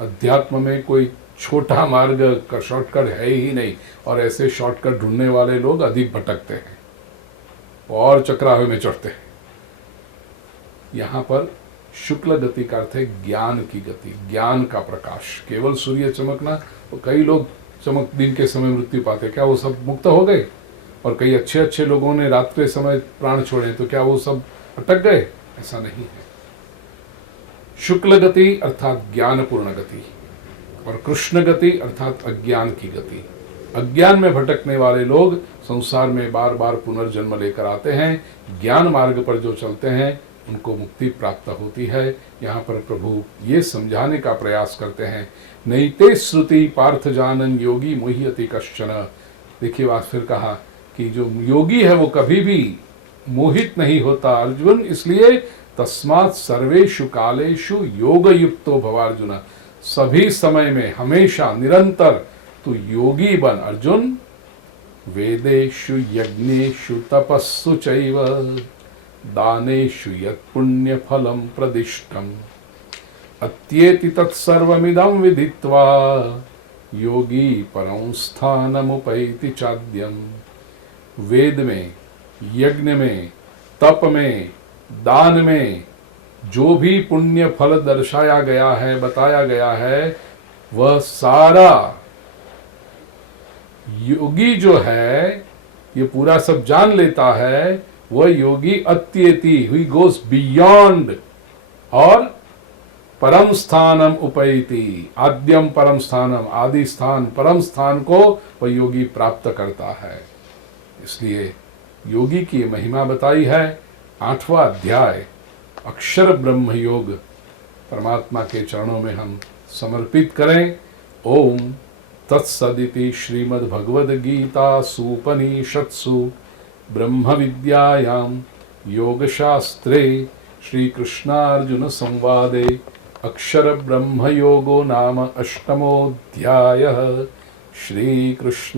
अध्यात्म में कोई छोटा मार्ग का शॉर्टकट है ही नहीं, और ऐसे शॉर्टकट ढूंढने वाले लोग अधिक भटकते हैं और चक्रावे में चढ़ते हैं। यहां पर शुक्ल गति का अर्थ है ज्ञान की गति, ज्ञान का प्रकाश। केवल सूर्य चमकना, तो कई लोग चमक दिन के समय मृत्यु पाते, क्या वो सब मुक्त हो गए? और कई अच्छे अच्छे लोगों ने रात के समय प्राण छोड़े, तो क्या वो सब अटक गए? ऐसा नहीं है। शुक्ल गति अर्थात ज्ञानपूर्ण गति, और कृष्ण गति अर्थात अज्ञान की गति। अज्ञान में भटकने वाले लोग संसार में बार बार पुनर्जन्म लेकर आते हैं। ज्ञान मार्ग पर जो चलते हैं उनको मुक्ति प्राप्त होती है। यहाँ पर प्रभु ये समझाने का प्रयास करते हैं, नैते श्रुति पार्थ जानन योगी मोह्यति कश्चन। देखिए बात फिर कहा कि जो योगी है वो कभी भी मोहित नहीं होता अर्जुन, इसलिए तस्मात् सर्वेषु कालेषु योग युक्तो भव अर्जुन। सभी समय में हमेशा निरंतर तू योगी बन अर्जुन। वेदेषु यज्ञेषु तपस्सु चैव दानेषु यत्पुण्य फलम प्रदिष्टम अत्येति तत्सर्वमिदं विदित्वा योगी परं स्थानमुपैति चाद्यम। वेद में, यज्ञ में, तप में, दान में जो भी पुण्य फल दर्शाया गया है, बताया गया है, वह सारा योगी जो है ये पूरा सब जान लेता है। वह योगी अत्येति, ही गोज बियॉन्ड, और परम स्थानम उपैति, आद्यम परम स्थानम, आदि स्थान, परम स्थान को वह योगी प्राप्त करता है। इसलिए योगी की महिमा बताई है। 8वां अध्याय अक्षर ब्रह्म योग परमात्मा के चरणों में हम समर्पित करें। ओम तत्सदिति श्रीमद्भगवद्गीतासु उपनिषत्सु ब्रह्म विद्यायां योगशास्त्रे श्रीकृष्णार्जुन संवादे अक्षर ब्रह्म योगो नाम 8मोऽध्यायः। श्रीकृष्णार्पणमस्तु।